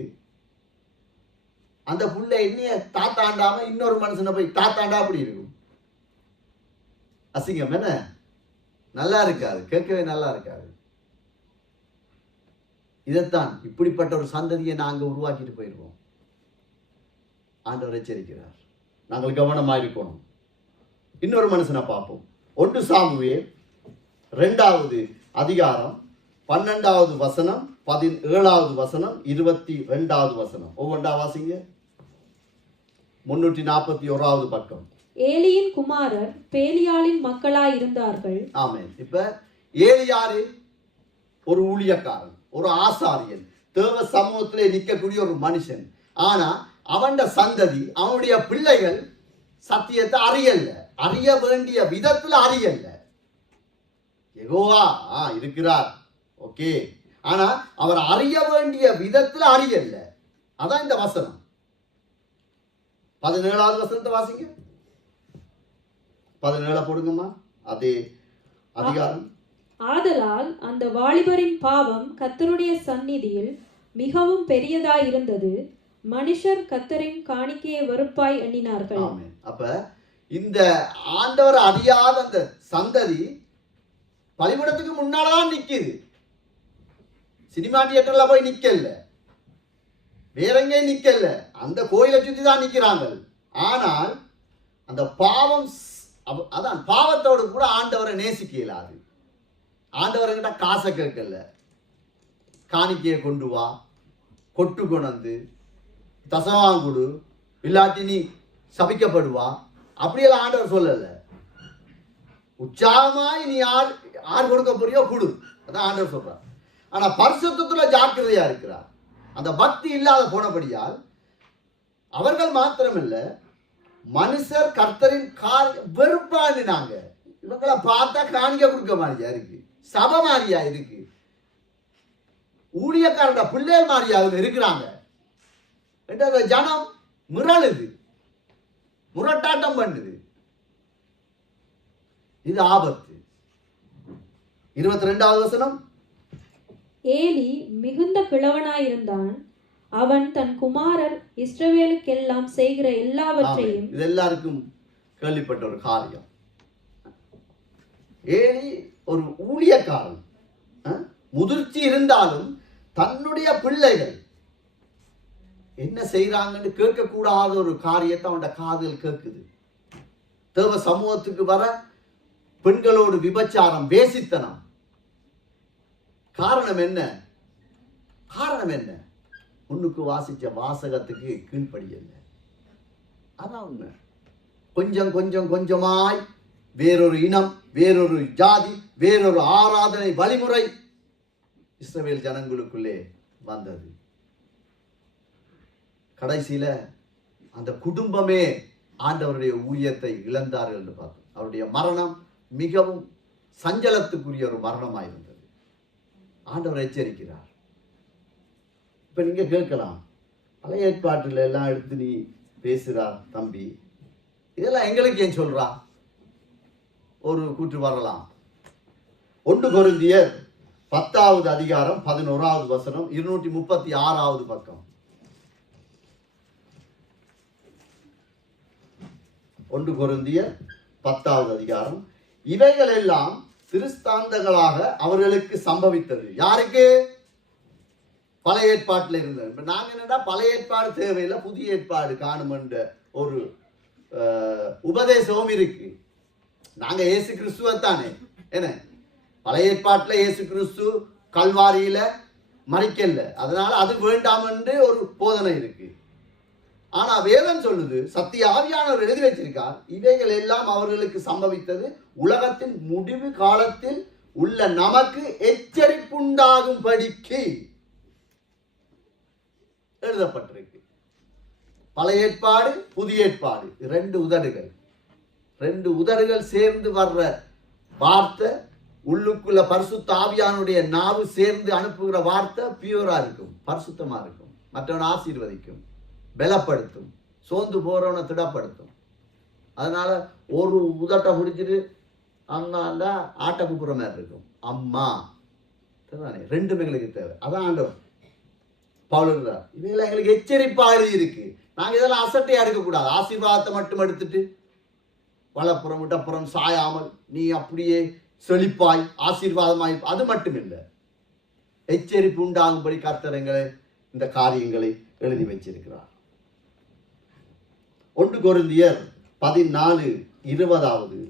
அந்த புள்ள என்னைய தாத்தாண்டாம இன்னொரு மனுஷனை போய் தாத்தாண்டா அப்படி இருக்கும். அசிங்கம் என்ன? நல்லா இருக்காது, கேட்கவே நல்லா இருக்காது. இதைத்தான் இப்படிப்பட்ட ஒரு சந்ததியை நாங்கள் உருவாக்கிட்டு போயிருவோம். ஆண்டவர் எச்சரிக்கிறார், நாங்கள் கவனமா இருக்கணும். இன்னொரு மனுஷனை பார்ப்போம். 1 சாமுவேல் 2வது அதிகாரம் 12வது வசனம், 17வது வசனம், 22வது வசனம். ஒவ்வொன்றா வாசிங்க. 341வது பக்கம். ஏலியின் குமாரர் பேலியாளின் மக்களாய் இருந்தார்கள். ஆமென். இப்ப ஏலி யாரு? ஒரு ஊழியக்காரன், ஒரு ஆசாரியன், தேவ சமூகத்திலே நிற்கக்கூடிய ஒரு மனுஷன். ஆனா அவன் சந்ததி, அவனுடைய பிள்ளைகள் சத்தியத்தை அறியல, அறிய வேண்டிய விதத்துல அறியல. யெகோவா இருக்கிறார், ஓகே, ஆனா அவர் அறிய வேண்டிய விதத்துல அறியல. அதான் இந்த வசனம். 17வது வசனத்தை வாசிங்க. 17 போடுங்கம்மா. அதே அதிகாரம். ஆதலால் அந்த வாலிபரின் பாவம் கர்த்தருடைய சந்நிதியில் மிகவும் பெரியதாய் இருந்தது. மனுஷர் கர்த்தரின் காணிக்கையை வெறுப்பாய் எண்ணினார்கள். ஆமென். அப்ப இந்த ஆண்டவர் அறியாத அந்த சந்ததி பலிபீடத்துக்கு முன்னாலதான் நிக்குது. சினிமா தியேட்டர்ல போய் நிக்கல, வேற எங்கேயும் நிக்கல, அந்த கோயிலை சுத்தி தான் நிக்கிறாங்க. ஆனால் அந்த பாவம், அதான் பாவத்தோடு கூட ஆண்டவரை நேசிக்க இயலாது. ஆண்டவர்கிட்ட காசை கேட்கல, காணிக்கையை கொண்டு வா, கொட்டு கொண்டு தசவாங்குடு, இல்லாட்டி நீ சபிக்கப்படுவா, அப்படியெல்லாம் ஆண்டவர் சொல்லல. உற்சாகமாய் நீ யார் கொடுக்க போறியோ கொடு, அதான் ஆண்டவர் சொல்றார். ஆனா பரிசுத்தத்துல ஜாக்கிரதையா இருக்கிறார். அந்த பக்தி இல்லாத போனபடியால் அவர்கள் மாத்திரமில்ல, மனுஷர் கர்த்தரின் வெறுப்பாண்டினாங்க. இவங்களை பார்த்தா காணிக்க கொடுக்க மாதிரியா இருக்கு, சபை மாதிரியா இருக்கு, ஊழியக்காரட பிள்ளைகள் மாதிரியா இருக்கிறாங்க. ஜனம் மிரளுது, முரட்டாட்டம் பண்ணுது. இது ஆபத்து. 22வது வசனம். ஏலி மிகுந்த கிழவனாயிருந்தான். அவன் தன் குமாரர் இஸ்ரவேலுக்கெல்லாம் செய்கிற எல்லாவற்றையும். இது எல்லாருக்கும் கேள்விப்பட்ட ஒரு காரியம். ஏலி ஒரு ஊழியக்காரன், முதிர்ச்சி இருந்தாலும் தன்னுடைய பிள்ளைகள் என்ன செய்யறாங்கன்னு கேட்கக்கூடாத ஒரு காரியத்தை அவன் காதுகள் கேட்குது. தேவ சமூகத்துக்கு வர பெண்களோடு விபச்சாரம், வேசித்தனம். காரணம் என்ன? காரணம் என்ன? முன்னுக்கு வாசிச்ச வாசகத்துக்கு கீழ்ப்படியல்ல. அதான் உண்மை. கொஞ்சம் கொஞ்சம் கொஞ்சமாய் வேறொரு இனம், வேறொரு ஜாதி, வேறொரு ஆராதனை வழிமுறை இஸ்ரவேல் ஜனங்களுக்குள்ளே வந்தது. கடைசியில அந்த குடும்பமே ஆண்டவருடைய ஊழியத்தை இழந்தார்கள் என்று பார்த்தோம். அவருடைய மரணம் மிகவும் சஞ்சலத்துக்குரிய ஒரு மரணமாயிருந்தது. ஆண்டவர் எச்சரிக்கிறார். இப்ப நீங்க கேட்கலாம், பழைய ஏற்பாட்டில் எல்லாம் எடுத்து நீ பேசுறார் தம்பி, இதெல்லாம் எங்களுக்கு ஏன் சொல்றா? ஒரு கூற்று வரலாம். 1 கொரிந்தியர் 10வது அதிகாரம் 11வது வசனம் 236வது பக்கம். 1 கொரிந்தியர் 10வது அதிகாரம். இவைகள் எல்லாம் திருஸ்தாந்தங்களாக அவர்களுக்கு சம்பவித்தது. யாருக்கு? பழைய ஏற்பாட்டில் இருந்தது. இப்ப நாங்க என்னடா பழைய ஏற்பாடு தேவையில்லை, புதிய ஏற்பாடு காணும் என்ற ஒரு உபதேசமும் இருக்கு. நாங்க இயேசு கிறிஸ்துவத்தானே என்ன, பழைய ஏற்பாட்டில் இயேசு கிறிஸ்து கல்வாரியில மறிக்கல, அதனால அது வேண்டாம் என்று ஒரு போதனை இருக்கு. ஆனா வேதம் சொல்லுது, சத்திய ஆவியானவர் எழுதி வச்சிருக்கார், இவைகள் எல்லாம் அவர்களுக்கு சம்பவித்தது உலகத்தின் முடிவு காலத்தில் உள்ள நமக்கு எச்சரிப்புண்டாகும் படிக்கு எழுதப்பட்டிருக்கு. பழைய ஏற்பாடு புதிய ஏற்பாடு, ரெண்டு உதடுகள் சேர்ந்து வர்ற வார்த்தை, உள்ளுக்குள்ள பரிசுத்த ஆவியானுடைய நாவு சேர்ந்து அனுப்புகிற வார்த்தை பியூரா இருக்கும், பரிசுத்தமா இருக்கும், மற்றவனை ஆசீர்வதிக்கும், பலப்படுத்தும், சோர்ந்து போறவனை திடப்படுத்தும். அதனால ஒரு உதட்டை முடிச்சுட்டு அண்ணா ஆட்டை கூப்பிடுற மாதிரி இருக்கும். அம்மா ரெண்டுமே எங்களுக்கு தேவை. அதான் ஆண்டவர் பவுல் இவைகளை எங்களுக்கு எச்சரிப்பா எழுதி இருக்கு. நாங்க இதெல்லாம் அசட்டையா எடுக்கக்கூடாது. ஆசீர்வாதத்தை மட்டும் எடுத்துட்டு வலப்புறம் இடப்புறம் சாயாமல் நீ அப்படியே செழிப்பாய் ஆசீர்வாதமாய், அது மட்டும் இல்லை, எச்சரிப்பு உண்டாகும்படி கர்த்தர் இந்த காரியங்களை எழுதி வச்சிருக்கிறார். 1 கொரிந்தியர் 14:20வது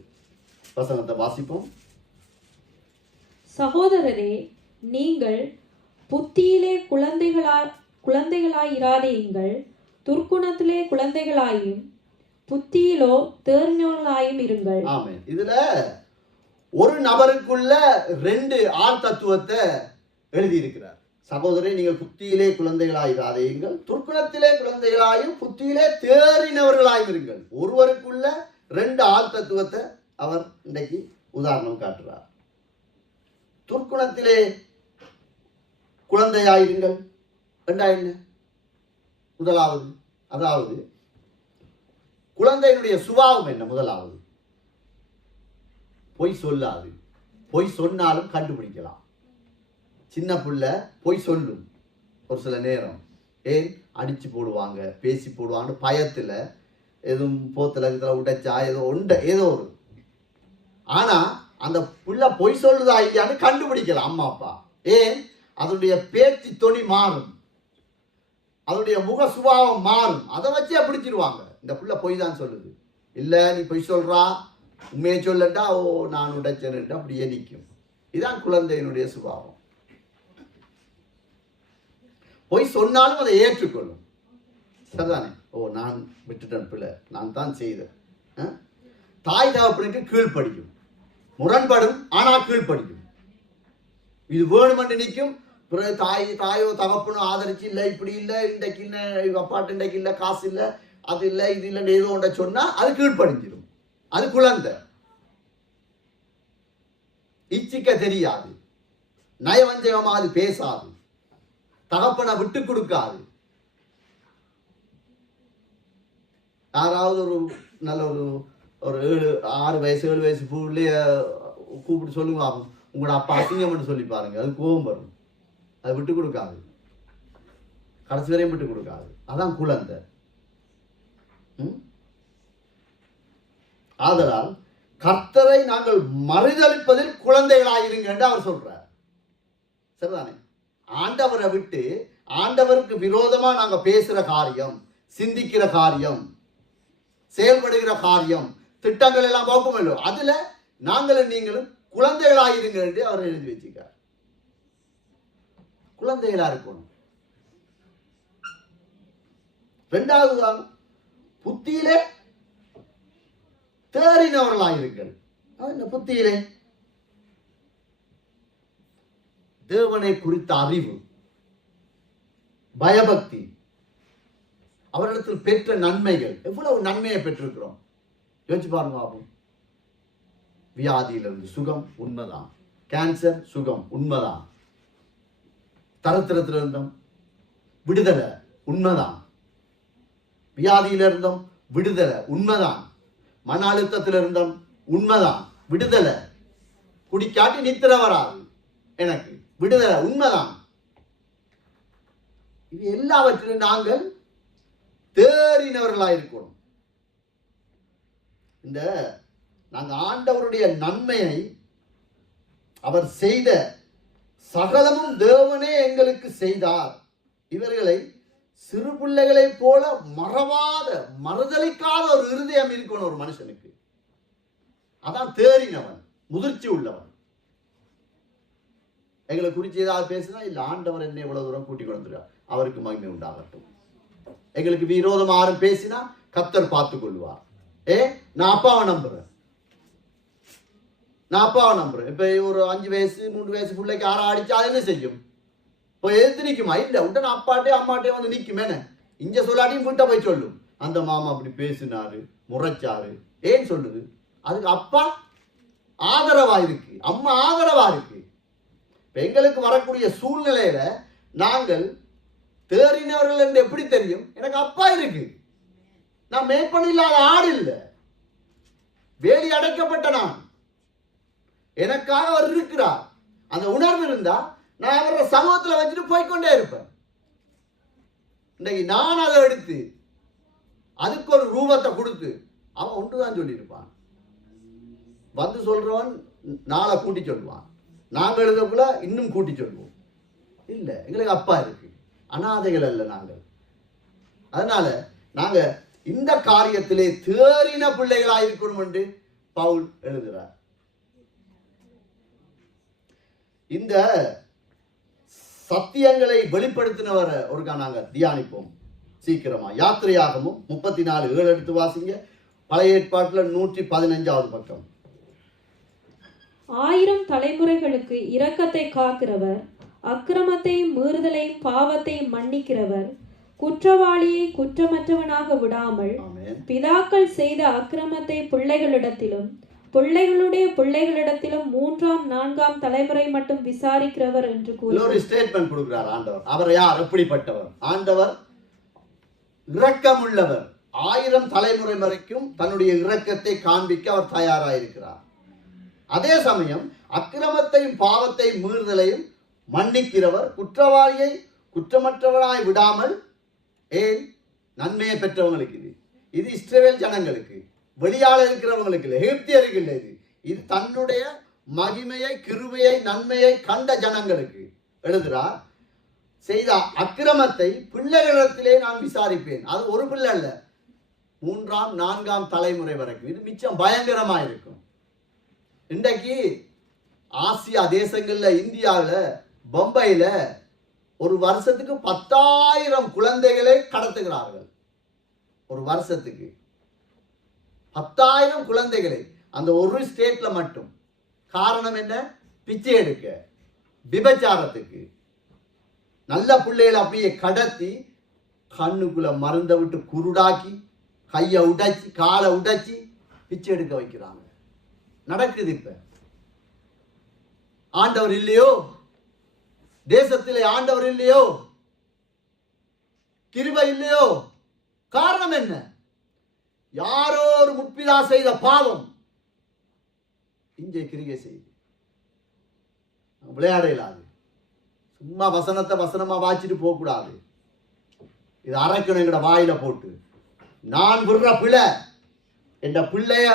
வசனத்தை வாசிப்போம். சகோதரரே, நீங்கள் புத்தியிலே குழந்தைகளாயிராதேயுங்கள், துர்க்குணத்திலே குழந்தைகளாயும் புத்தியிலோ தேறினவர்களாயும் இருங்கள். ஆமென். இதுல ஒரு நபருக்குள்ள 2 ஆள் தத்துவத்தை எழுதி இருக்கிறார். சகோதரரை, நீங்கள் புத்தியிலே குழந்தைகளாயிராதேயுங்கள், துர்க்குணத்திலே குழந்தைகளாயும் புத்தியிலே தேறினவர்களாயும் இருங்கள். ஒருவருக்குள்ள 2 ஆள் தத்துவத்தை அவர் இன்றைக்கு உதாரணம் காட்டுறார். துர்க்குணத்திலே குழந்தையாயிருங்கள் என்ன? முதலாவது, அதாவது குழந்தையினுடைய சுபாவம் என்ன? முதலாவது, பொய் சொல்லாது. பொய் சொன்னாலும் கண்டுபிடிக்கலாம். சின்ன பிள்ளை பொய் சொல்லும் ஒரு சில நேரம். ஏன்? அடிச்சு போடுவாங்க, பேசி போடுவாங்க, பயத்துல எதுவும் போத்துல உடைச்சா ஏதோ ஒரு. ஆனா அந்த பிள்ளை பொய் சொல்லுதா இல்லையான்னு கண்டுபிடிக்கலாம் அம்மா அப்பா. ஏன்? அதனுடைய பேச்சு தொனி மாறும், அதனுடைய முக சுபாவம் மாறும். அதை வச்சே பிடிச்சிருவாங்க, இந்த பிள்ளை பொய் தான் சொல்லுது, இல்ல நீ பொய் சொல்றா, உண்மையை சொல்லட்டா ஓ நான் உடைச்சேன்ட்டு அப்படியே நிற்கும். இதுதான் குழந்தையினுடைய சுபாவம். பொய் சொன்னாலும் அதை ஏற்றுக்கொள்ளும். சரிதானே? ஓ நான் விட்டுட்டேன், பிள்ளை நான் தான் செய்தேன். தாய் தகப்பனுக்கு கீழ்ப்படியும், முரண்படும், ஆனா கீழ்ப்படியும். இது வேணுமென்று நிற்கும். பிறகு தாயோ தகப்பனோ ஆதரிச்சு இல்லை, இப்படி இல்லை, இன்றைக்கு இல்லை, அப்பாட்டு இன்றைக்கு இல்லை, காசு இல்லை, அது இல்லை, இது இல்லைன்னு ஏதோ ஒன்றை சொன்னா அது கீழ்ப்படிஞ்சிடும். அது குழந்தை. இச்சிக்க தெரியாது, நயவஞ்சகமா அது பேசாது, தகப்பனை விட்டு கொடுக்காது. யாராவது ஒரு நல்ல ஒரு 6 வயசு 7 வயசு பிள்ளைய கூப்பிட்டு சொல்லுங்க, உங்களோட அப்பா அசிங்கம்னு சொல்லி பாருங்க, அது கோபம் வரும். அதை விட்டு கொடுக்காது, கடைசி வரையும் விட்டு கொடுக்காது. அதான் குழந்தை. ஆதலால் கர்த்தரை நாங்கள் மறுதலிப்பதில் குழந்தைகளாயிருங்க என்று அவர் சொல்றார். சரிதானே? ஆண்டவரை விட்டு ஆண்டவருக்கு விரோதமா நாங்க பேசுற காரியம், சிந்திக்கிற காரியம், செயல்படுகிற காரியம், திட்டங்கள் எல்லாம் பார்ப்போமല്ലോ, அதுல நாங்களும் நீங்களும் குழந்தைகளாயிருங்க என்று அவர் எழுதி வச்சிருக்கார். குழந்தைகளா இருக்கணும். 2வது புத்தியிலே தேறினவர்களாயிருங்கள். புத்தியிலே தேவனை குறித்த அறிவு, பயபக்தி, அவரிடத்தில் பெற்ற நன்மைகள். எவ்வளவு நன்மையை பெற்றிருக்கிறோம் யோசிச்சு பாருங்க. ஆகும் வியாதியிலிருந்து சுகம் உண்மைதான், கேன்சர் சுகம் உண்மைதான், தரத்திரத்திலிருந்தும் விடுதலை உண்மைதான், வியாதியிலிருந்தும் விடுதலை உண்மைதான், மன அழுத்தத்திலிருந்தும் உண்மைதான் விடுதலை. குடிக்காட்டி நித்திர வராது, எனக்கு விடுதலை, உண்மைதான். இது எல்லாவற்றிலும் நாங்கள் தேறினவர்களாக இருக்கணும். இந்த நாங்கள் ஆண்டவருடைய நன்மையை, அவர் செய்த சகலமும் தேவனே எங்களுக்கு செய்தார், இவர்களை சிறு பிள்ளைகளை போல மறவாத, மறுதளிக்காத ஒரு இருதயம் இருக்கணும் ஒரு மனுஷனுக்கு. அதான் தேறினவன், முதிர்ச்சி உள்ளவன். எங்களை குறித்து ஏதாவது பேசினா, இல்ல ஆண்டவர் என்னை இவ்வளவு தூரம் கூட்டிக் கொண்டுறார், அவருக்கு மகிமை உண்டாகட்டும். எங்களுக்கு விரோதம் யாரும் பேசினா கர்த்தர் பார்த்துக் கொள்வார். நான் அப்பாவை நம்புறேன், நான் அப்பாவை நம்புறேன். இப்ப ஒரு 5 வயசு 3 வயசு பிள்ளைக்கு யாரும் அடிச்சா அது என்ன செய்யும்? இப்போ எதிர்த்து நிற்குமா? இல்ல, உடனே அப்பாட்டே அம்மாட்டே வந்து நிற்கும். என்ன இங்க சொல்லாட்டியும் வீட்டை போய் சொல்லும், அந்த மாமா அப்படி பேசினாரு, முறைச்சாரு. ஏன் சொல்லுது? அதுக்கு அப்பா ஆதரவா இருக்கு, அம்மா ஆதரவா இருக்கு. எங்களுக்கு வரக்கூடிய சூழ்நிலையில நாங்கள் தேறினவர்கள் என்று எப்படி தெரியும்? எனக்கு அப்பா இருக்கு, நான் மேற்பணி இல்லாத ஆடு இல்லை, வேலி அடைக்கப்பட்ட நான், எனக்காக அவர் இருக்கிறார். அந்த உணர்வு இருந்தா நான் அவரோட சமூகத்தில் வச்சுட்டு போய்கொண்டே இருப்பேன். இன்னைக்கு நான் அதை எடுத்து அதுக்கு ஒரு ரூபத்தை கொடுத்து அவன் ஒன்றுதான் சொல்லியிருப்பான். வந்து சொல்றவன் நாளை கூட்டி சொல்லுவான், நாங்கள் எழுதக்குள்ள இன்னும் கூட்டி சொல்லுவோம். இல்லை, எங்களுக்கு அப்பா இருக்கு, அனாதைகள் அல்ல நாங்கள். அதனால நாங்க இந்த காரியத்திலே தேறின பிள்ளைகளாக இருக்கணும் என்று பவுல் எழுதுகிறார். இந்த சத்தியங்களை வெளிப்படுத்தினவரை ஒருக்கா நாங்க தியானிப்போம் சீக்கிரமா. யாத்திரையாகமும் 34:7 எடுத்து வாசிங்க. பழைய ஏற்பாட்டுல 115வது பக்கம். 1000 தலைமுறைகளுக்கு இரக்கத்தை காக்கிறவர், அக்கிரமத்தையும் மீறுதலையும் பாவத்தையும் மன்னிக்கிறவர், குற்றவாளியை குற்றமற்றவனாக விடாமல் பிதாக்கள் செய்த அக்கிரமத்தை பிள்ளைகளிடத்திலும் பிள்ளைகளுடைய பிள்ளைகளிடத்திலும் 3ஆம் 4ஆம் தலைமுறை மட்டும் விசாரிக்கிறவர் என்று கூறி ஒரு ஸ்டேட்மெண்ட் கொடுக்கிறார் ஆண்டவர். அவர் யார்? எப்படிப்பட்டவர்? ஆண்டவர் இரக்கமுள்ளவர். 1000 தலைமுறை வரைக்கும் தன்னுடைய இரக்கத்தை காண்பிக்க அவர் தயாராயிருக்கிறார். அதே சமயம் அக்கிரமத்தையும் பாவத்தையும் மீறுதலையும் மன்னிக்கிறவர், குற்றவாளியை குற்றமற்றவராய் விடாமல். ஏன்? நன்மையை பெற்றவங்களுக்கு இது இஸ்ரவேல் ஜனங்களுக்கு, வெளியால இருக்கிறவங்களுக்கு இல்லை, எகிப்தியருக்கு இல்லை. இது தன்னுடைய மகிமையை, கிருபையை, நன்மையை கண்ட ஜனங்களுக்கு எழுதுறார். செய்த அக்கிரமத்தை பிள்ளைகளிடத்திலே நான் விசாரிப்பேன். அது ஒரு பிள்ளை அல்ல, 3ஆம் 4ஆம் தலைமுறை வரைக்கும். இது மிச்சம் பயங்கரமா இருக்கும். இன்றைக்கு ஆசியா தேசங்கள்ல, இந்தியாவில், பம்பையில ஒரு வருஷத்துக்கு 10,000 குழந்தைகளை கடத்துகிறார்கள். ஒரு வருஷத்துக்கு 10,000 குழந்தைகளை அந்த ஒரு ஸ்டேட்ல மட்டும். காரணம் என்ன? பிச்சை எடுக்க, விபச்சாரத்துக்கு. நல்ல பிள்ளைகளை அப்படியே கடத்தி கண்ணுக்குள்ள மருந்தை விட்டு குருடாக்கி, கையை உடைச்சி, காலை உடைச்சி பிச்சை எடுக்க வைக்கிறாங்க. நடக்குது. இப்ப ஆண்டவர் இல்லையோ தேசத்திலே? ஆண்டவர் இல்லையோ? கிருபை இல்லையோ? காரணம் என்ன? யாரோ ஒரு முற்பிதா செய்த பாவம் இங்கே கிரிகை செய்து விளையாட இயலாது. சும்மா வசனத்தை வசனமா வாச்சிட்டு போக கூடாது. இது அரைக்கணும் எங்கட வாயில போட்டு. நான் விடுற பிள்ளை, என்ற பிள்ளைய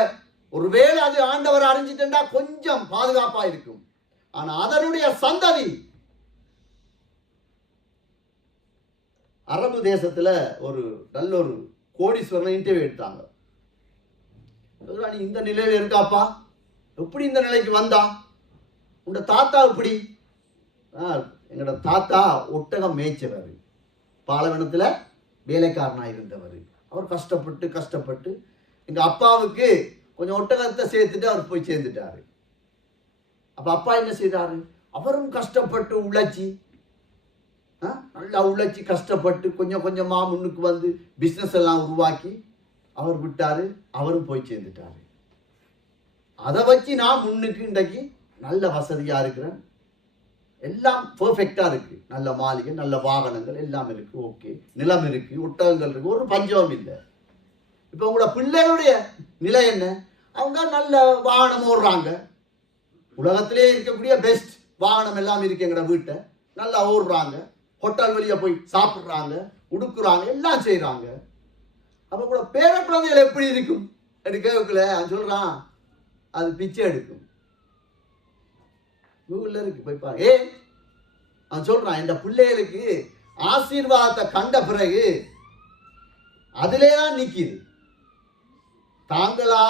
ஒருவேளை அது ஆண்டவர் அறிஞ்சிட்டா கொஞ்சம் பாதுகாப்பா இருக்கும். ஆனா அதனுடைய சந்ததி. அரபு தேசத்துல ஒரு நல்ல ஒரு கோடீஸ்வரனை இன்டர்வியூ எடுத்தாங்க. நீ இந்த நிலையில இருக்காப்பா, எப்படி இந்த நிலைக்கு வந்தா? உங்க தாத்தா எப்படி? எங்களோட தாத்தா ஒட்டகம் மேய்ச்சவர், பாலைவனத்துல வேலைக்காரனா இருந்தவர். அவர் கஷ்டப்பட்டு எங்க அப்பாவுக்கு கொஞ்சம் ஒட்டகத்தை சேர்த்துட்டு அவர் போய் சேர்ந்துட்டாரு. அப்ப அப்பா என்ன செய்தாரு? அவரும் கஷ்டப்பட்டு உழைச்சி, நல்லா உழைச்சி கஷ்டப்பட்டு கொஞ்சம் கொஞ்சமா முன்னுக்கு வந்து பிசினஸ் எல்லாம் உருவாக்கி அவர் விட்டாரு. அவரும் போய் சேர்ந்துட்டாரு. அதை வச்சு நான் முன்னுக்கு இன்றைக்கு நல்ல வசதியா இருக்கிறேன், எல்லாம் பெர்ஃபெக்டா இருக்கு. நல்ல மாளிகை, நல்ல வாகனங்கள் எல்லாம் இருக்கு, ஓகே, நிலம் இருக்கு, ஒட்டகங்கள் இருக்கு, ஒரு பஞ்சமும் இல்லை. இப்ப உங்களோட பிள்ளைகளுடைய நிலை என்ன? அவங்க நல்ல வாகனம் ஓடுறாங்க, உலகத்திலே இருக்கக்கூடிய பெஸ்ட் வாகனம் எல்லாம் இருக்கு எங்கட வீட்டை, நல்லா ஓடுறாங்க, ஹோட்டல் வெளியே போய் சாப்பிடுறாங்க, உடுக்குறாங்க, எல்லாம் செய்யறாங்க. அப்ப கூட பேர குழந்தைகள் எப்படி இருக்கும் கேட்கல. அவன் சொல்றான் அது பிச்சை எடுக்கும். கூகுள்ல இருக்கு போய் பாரு. அவன் சொல்றான் இந்த பிள்ளைகளுக்கு ஆசீர்வாதத்தை கண்ட பிறகு அதிலேதான் நிக்குது. தாங்களா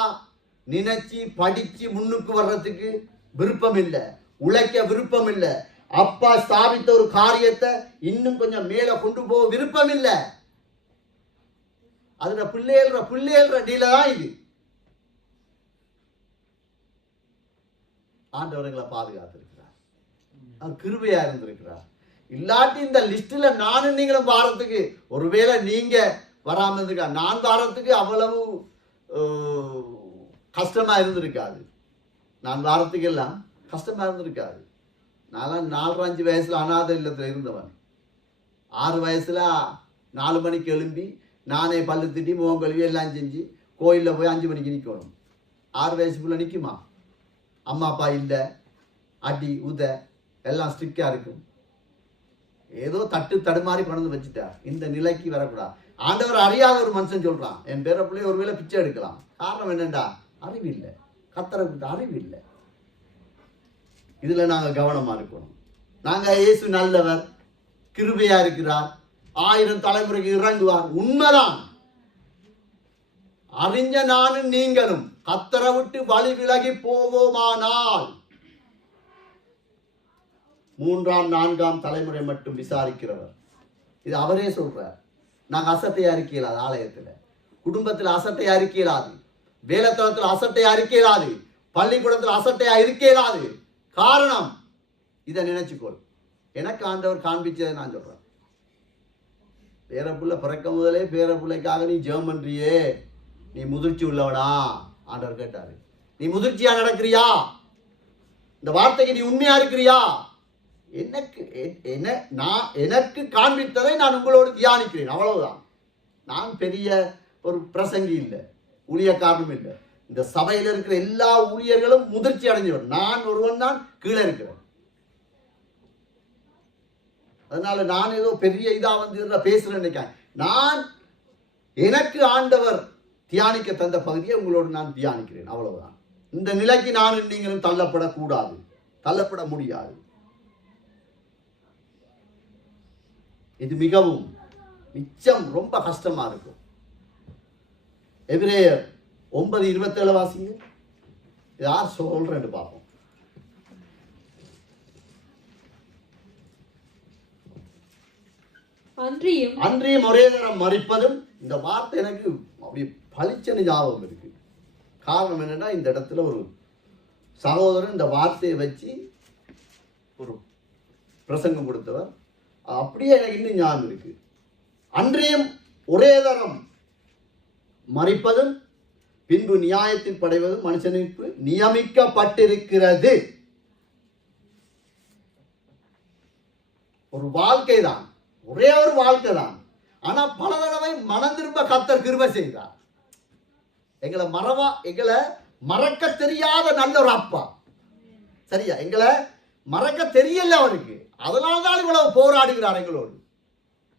நினைச்சு படிச்சு முன்னுக்கு வர்றதுக்கு விருப்பம் இல்லை, உழைக்க விருப்பம் இல்லை, அப்பா ஸ்தாபித்த ஒரு காரியத்தை இன்னும் கொஞ்சம் மேல கொண்டு போக விருப்பம் இல்லை. அதுல பிள்ளைகள டீல தான் இது. ஆண்டவர்களை பாதுகாத்திருக்கிறார், அவர் கிருபையா இருந்திருக்கிறார். இல்லாட்டி இந்த லிஸ்ட்ல நானும் நீங்களும் வாரத்துக்கு, ஒருவேளை நீங்க வராம இருந்திருக்கா, நான் வாரத்துக்கு அவ்வளவு கஷ்டமா இருந்திருக்காது. நான் வாரத்துக்கு எல்லாம் கஷ்டமா இருந்திருக்காது. நான் 4-5 வயசுல அநாத இல்லத்துல இருந்தவன். 6 வயசுல 4 மணிக்கு எழும்பி நானே பல்லு திட்டி முகம் கழுவி எல்லாம் செஞ்சு கோயிலில் போய் 5 மணிக்கு நிற்கணும். 6 வயசுக்குள்ள நிற்குமா? அம்மா அப்பா இல்லை, அடி உத எல்லாம் ஸ்ட்ரிக்டா இருக்கும். ஏதோ தட்டு தடுமாறி கொண்டு வச்சுட்டார். இந்த நிலைக்கு வரக்கூடாது. ஆண்டவர் அறியாத ஒரு மனுஷன் சொல்றான், என் பேர பிள்ளை ஒருவேளை பிச்சை எடுக்கலாம். காரணம் என்னண்டா? அறிவில்லை, கர்த்தருக்கு அறிவில்லை. இதுல நாங்க கவனமா இருக்கணும். நாங்க இயேசு நல்லவர், கிருபையா இருக்கிறார், 1000 தலைமுறைக்கு இறங்குவார், உண்மைதான். அறிஞ்ச நானும் நீங்களும் கர்த்தரை விட்டு வழி விலகி போவோமானால் 3ஆம் 4ஆம் தலைமுறை மட்டும் விசாரிக்கிறவர். இது அவரே சொல்றார். நாங்க அசட்டையா இருக்கலாது, ஆலயத்துல குடும்பத்தில் அசட்டையா இருக்கலாது, வேலைத்தளத்தில் அசட்டையா இருக்கலாது, பள்ளிக்கூடத்தில் அசட்டையா இருக்கலாது. காரணம் இதை நினைச்சுக்கொள். எனக்கு ஆண்டவர் காண்பிச்சதை நான் சொல்றேன். பேரப்புள்ள பிறக்க முதலே பேரப்புள்ளைக்காக நீ ஜெபம் பண்றியே, நீ முதிர்ச்சி உள்ளவனா? ஆண்டவர் கேட்டாரு. நீ முதிர்ச்சியா நடக்கிறியா? இந்த வார்த்தைக்கு நீ உண்மையா இருக்கிறியா? எனக்கு காண்பித்ததை நான் உங்களோடு தியானிக்கிறேன், அவ்வளவுதான். நான் பெரிய ஒரு பிரசங்கி இல்லை, ஊழியக்காரனும் இல்லை. இந்த சபையில் இருக்கிற எல்லா ஊழியர்களும் முதிர்ச்சி அடைஞ்சவர். நான் ஒருவன் தான் கீழே இருக்கிறேன். அதனால நான் ஏதோ பெரிய இதா வந்து பேசுறேன் நினைக்கிறேன். நான் எனக்கு ஆண்டவர் தியானிக்க தந்த பகுதியை உங்களோடு நான் தியானிக்கிறேன், அவ்வளவுதான். இந்த நிலைக்கு நானும் நீங்களும் தள்ளப்படக்கூடாது, தள்ளப்பட முடியாது. இது மிகவும் மிச்சம் ரொம்ப கஷ்டமா இருக்கும். எபிரேயர் 9:27 வாசிங்க. யார் சொல்றேன்னு பார்ப்போம். அன்றியும் ஒரே தரம் மரிப்பதும். இந்த வார்த்தை எனக்கு அப்படி பளிச்சென ஞாபகம் இருக்கு. காரணம் என்னன்னா, இந்த இடத்துல ஒரு சகோதரன் இந்த வார்த்தையை வச்சு ஒரு பிரசங்கம் கொடுத்தவர். அப்படியே எனக்கு இன்னும் ஞாபகம் இருக்கு. அன்றியும் ஒரே தரம் மரிப்பதும் பின்பு நியாயத்தில் படைவதும் மனுஷனுக்கு நியமிக்கப்பட்டிருக்கிறது. ஒரு வாழ்க்கை தான், ஒரே ஒரு வாழ்க்கை தான். ஆனா பல தடவை மனம் திரும்ப கர்த்தர் கிருபை செய்தார். எங்களை மறக்க தெரியாத நல்ல ஒரு அப்பா. சரியா? எங்களை மறக்க தெரியல அவருக்கு. அதனால்தான் இவ்வளவு போராடுகிறார் எங்களோடு.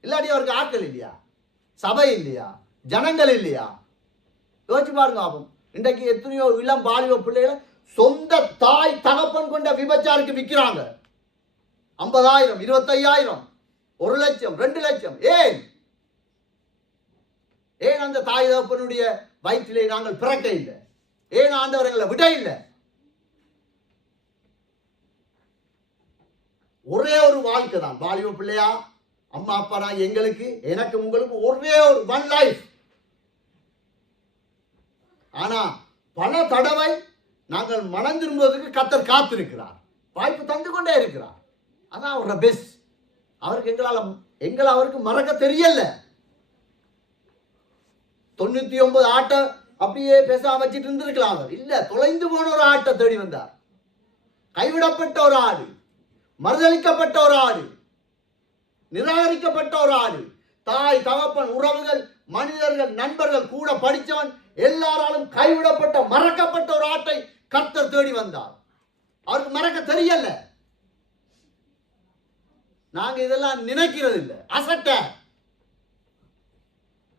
இல்லாட்டி அவருக்கு ஆட்கள் இல்லையா? சபை இல்லையா? ஜனங்கள் இல்லையா? யோசிச்சு பாருங்க. ஆகும் இன்றைக்கு எத்தனையோ இளம் வாலிப பிள்ளைகளை சொந்த தாய் தகப்பன் கொண்ட விபச்சாருக்கு விற்கிறாங்க. 50,000, 25,000, 1 லட்சம், 2 லட்சம். ஏன் அந்த தாய் தகப்பனுடைய வயிற்றிலே நாங்கள் பிறக்க இல்லை? ஏன் ஆண்டவர்களை விட இல்லை? ஒரே ஒரு வாழ்க்கை தான். வாலிப பிள்ளையா, அம்மா அப்பா நான் எங்களுக்கு, எனக்கு உங்களுக்கு ஒரே ஒரு ஒன் லைஃப். ஆனா பல தடவை நாங்கள் மனம் திரும்புவதற்கு கர்த்தர் காத்திருக்கிறார், வாய்ப்பு தந்து கொண்டே இருக்கிறார். அதான் அவரோட பெஸ்ட். அவருக்கு எங்களை அவருக்கு மறக்க தெரியல. 99 ஆட்டை அப்படியே பேசாம வச்சுட்டு இருந்திருக்கலாம். அவர் இல்ல, தொலைந்து போன ஒரு ஆட்டை தேடி வந்தார். கைவிடப்பட்ட ஒரு ஆடு, மறுதளிக்கப்பட்ட ஒரு ஆடு, நிராகரிக்கப்பட்ட ஒரு ஆடு. தாய் தகப்பன் உறவுகள் மனிதர்கள் நண்பர்கள் கூட படித்தவன் எல்லாராலும் கைவிடப்பட்ட மறக்கப்பட்ட ஒரு ஆட்டை கர்த்தர் தேடி வந்தார். அவருக்கு மறக்க தெரியல. நாங்க இதெல்லாம் நினைக்கிறது இல்லை. அசட்ட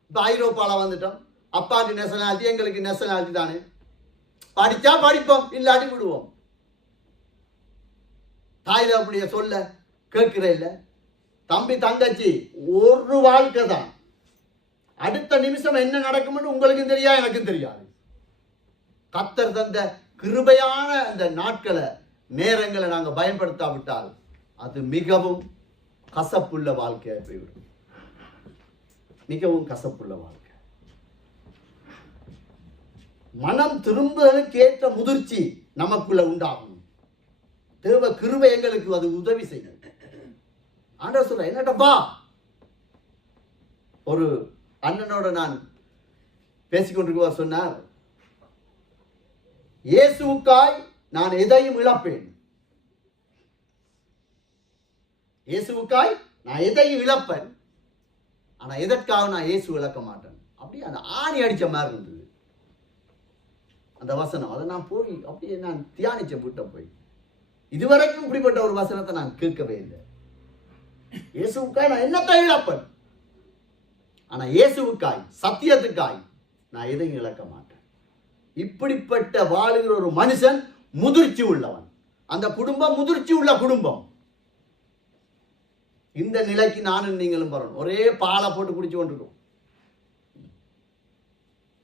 இப்ப ஐரோப்பால வந்துட்டோம். அப்பாவுக்கு நேஷனாலிட்டி, எங்களுக்கு நேஷனாலிட்டி தானே. படிச்சா படிப்போம், இல்லாட்டி விடுவோம். தாயில அப்படியே சொல்ல கேட்கிற இல்ல. தம்பி தங்கச்சி ஒரு வாழ்க்கை தான். அடுத்த நிமிஷம் என்ன நடக்கும்னு உங்களுக்கும் தெரியாது, எனக்கும் தெரியாது. கர்த்தர் தந்த கிருபையான அந்த நாட்களை நேரங்களை நாங்கள் பயன்படுத்தாவிட்டால் அது மிகவும் கசப்புள்ள வாழ்க்கையாக போய்விடும். மிகவும் கசப்புள்ள வாழ்க்கை. மனம் திரும்புதலுக்கு ஏற்ற முதிர்ச்சி நமக்குள்ள உண்டாகும். தேவ கிருபை எங்களுக்கு அது உதவி செய்யும். ஆண்டவர் சொல்ற என்னட்டப்பா, ஒரு அண்ணனோட நான் பேசிக்கொண்டிருக்க சொன்னார், இயேசுவுக்காய் நான் எதையும் இழப்பேன். இயேசுவுக்காய் நான் எதையும் இழப்பேன், ஆனா எதற்காக நான் இயேசு இழக்க மாட்டேன். அப்படியே அந்த ஆணி அடிச்ச மாதிரி இருந்தது அந்த வசனம். அதை நான் போய் அப்படியே நான் தியானிச்ச விட்ட போய் இதுவரைக்கும் இப்படிப்பட்ட ஒரு வசனத்தை நான் கேட்கவே இல்லை. இயேசுவுக்காய் நான் என்னத்தை இழப்பேன், ஆனா இயேசுவுக்காய் சத்தியத்துக்காய் நான் எதையும் இழக்க மாட்டேன். இப்படிப்பட்ட வாழுகிற ஒரு மனுஷன் முதிர்ச்சி உள்ளவன். அந்த குடும்பம் முதிர்ச்சி உள்ள குடும்பம். இந்த நிலைக்கு நானும் நீங்களும் வரணும். ஒரே பாலை போட்டு குடிச்சு கொண்டிருக்கோம்.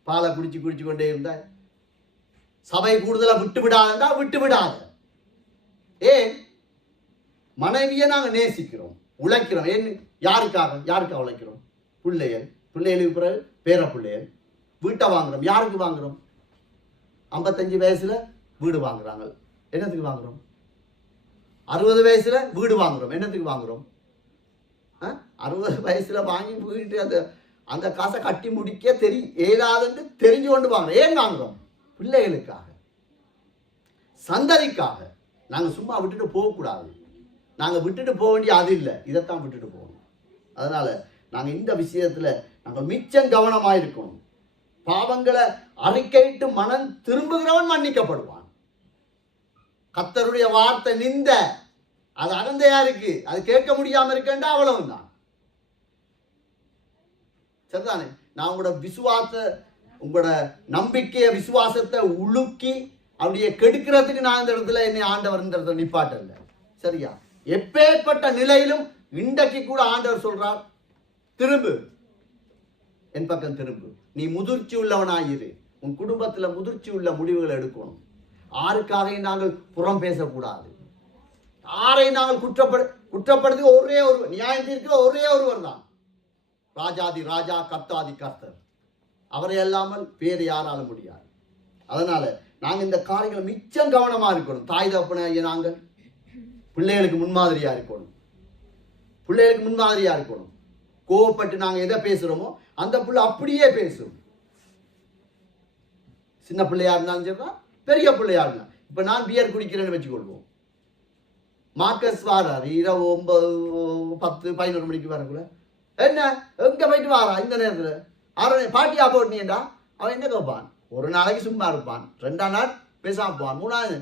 பாலை குடிச்சு குடிச்சு கொண்டே இருந்தா சபை கூடுதலா விட்டு விடாதா, விட்டு விடாத. ஏன் மனைவியை நாங்க நேசிக்கிறோம், உழைக்கிறோம். ஏன் யாருக்காக உழைக்கிறோம்? பிள்ளைகளுக்கு பிறகு பேர பிள்ளைகள். வீட்டை வாங்குறோம். யாருக்கு வாங்குறோம்? 55 வயசுல வீடு வாங்குறாங்க. என்னத்துக்கு வாங்குறோம்? 60 வயசுல வீடு வாங்குறோம். என்னத்துக்கு வாங்குறோம்? 60 வயசுல வாங்கி வீட்டு அந்த காசை கட்டி முடிக்க ஏதாதுன்னு தெரிஞ்சு கொண்டு வாங்குறோம். ஏன் வாங்குறோம்? பிள்ளைகளுக்காக, சந்ததிக்காக. நாங்க சும்மா விட்டுட்டு போகக்கூடாது. நாங்க விட்டுட்டு போக வேண்டிய அது இல்லை, இதைத்தான் விட்டுட்டு போகணும். அதனால நாங்க இந்த விஷயத்துல நாங்கள் மிச்சம் கவனமாயிருக்கணும். பாவங்களை அறிக்கையிட்டு மனம் திரும்புகிறவன் மன்னிக்கப்படுவான். கர்த்தருடைய வார்த்தை நிந்த அது அகந்தையா இருக்கு, அது கேட்க முடியாம இருக்கேன்டா, அவ்வளவுதான். சரிதானே? நான் உங்களோட நம்பிக்கைய விசுவாசத்தை உலுக்கி அப்படியே கெடுக்கிறதுக்கு நான் இந்த இடத்துல என்னை ஆண்டவர் நிப்பாட்டல்ல. சரியா? எப்பேற்பட்ட நிலையிலும் இன்றைக்கு கூட ஆண்டவர் சொல்றார், திரும்பு, என் பக்கம் திரும்பு. நீ முதிர்ச்சி உள்ளவனாயிரு. உன் குடும்பத்துல முதிர்ச்சி உள்ள முடிவுகளை எடுக்கணும். யாருக்காக நாங்கள் புறம் பேசக்கூடாது. யாரை நாங்கள் குற்றப்படுத்தி ஒரே ஒரு நியாயம் தீர்க்கிற ஒரே ஒருவர் தான், ராஜாதி ராஜா, கர்த்தாதி கர்த்தர். அவரை அல்லாமல் வேறு யாராலும் முடியாது. அதனால நாங்க இந்த காரியங்கள் மிச்சம் கவனமா இருக்கணும். தாய் தகப்பனாகிய நாங்கள் பிள்ளைகளுக்கு முன்மாதிரியா இருக்கணும். கோவப்பட்டு நாங்க எதை பேசுறோமோ அந்த பிள்ளை அப்படியே பேசும். சின்ன பிள்ளையா இருந்தாலும் சரிதான், பெரிய பிள்ளையா இருந்தா. இப்ப நான் பியர் குடிக்கிறேன்னு வச்சுக்கொள்வோம். மார்க்கஸ் வாராரு இரவு 9, 10, 11 மணிக்கு வரக்குள்ள, என்ன எங்க போயிட்டு வாரா இந்த நேரத்துல? பாட்டியா போட்டினீண்டா அவன் என்ன கேட்பான்? ஒரு நாளைக்கு சும்மா இருப்பான், 2ஆம் நாள் பேசாம போவான், 3ஆவது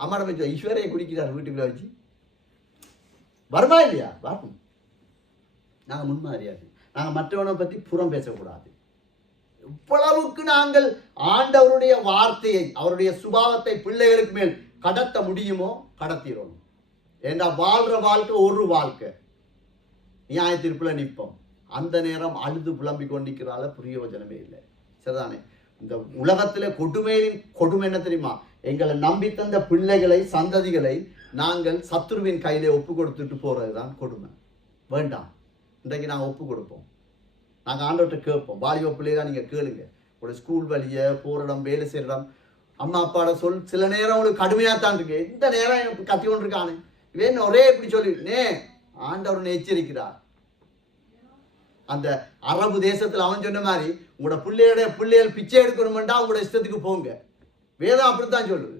அம்மாட போய் ஈஸ்வரையை குடிக்கிறார் வீட்டுக்குள்ள வச்சு. வருமா இல்லையா? வரும். நாங்க முன்மாதிரியாது. நாங்க மற்றவனை பற்றி புறம் பேசக்கூடாது. இவ்வளவுக்கு நாங்கள் ஆண்டவருடைய வார்த்தையை, அவருடைய சுபாவத்தை பிள்ளைகளுக்கு மேல் கடத்த முடியுமோ கடத்திடணும். ஏண்டா வாழ்ற வாழ்க்கை ஒரு வாழ்க்கை. நியாய தீர்ப்புல நிற்போம். அந்த நேரம் அழுது புலம்பிக் கொண்டிருக்கிறால பிரயோஜனமே இல்லை. சரிதானே? இந்த உலகத்திலே கொடுமை என்ன தெரியுமா? எங்களை நம்பி தந்த பிள்ளைகளை, சந்ததிகளை நாங்கள் சத்துருவின் கையிலே ஒப்பு கொடுத்துட்டு போறதுதான் கொடுமை. வேண்டாம். இன்றைக்கு நாங்கள் ஒப்பு கொடுப்போம். நாங்கள் ஆண்டவர்கிட்ட கேட்போம். வாலிப பிள்ளைதான் நீங்க கேளுங்க. ஒரு ஸ்கூல் வழிய போற இடம், வேலை செய்யற இடம், அம்மா அப்பாட சில நேரம் உங்களுக்கு கடுமையாத்தான் இருக்கு. இந்த நேரம் கத்தி கொண்டு இருக்கானு இவன் ஒரே இப்படி சொல்லி ஆண்டவர் எச்சரிக்கிறார். அந்த அரபு தேசத்துல அவன் சொன்ன மாதிரி உங்களோட பிள்ளைகள் பிச்சை எடுக்கணும்டா உங்களோட இஷ்டத்துக்கு போங்க. வேதம் அப்படித்தான் சொல்லுது.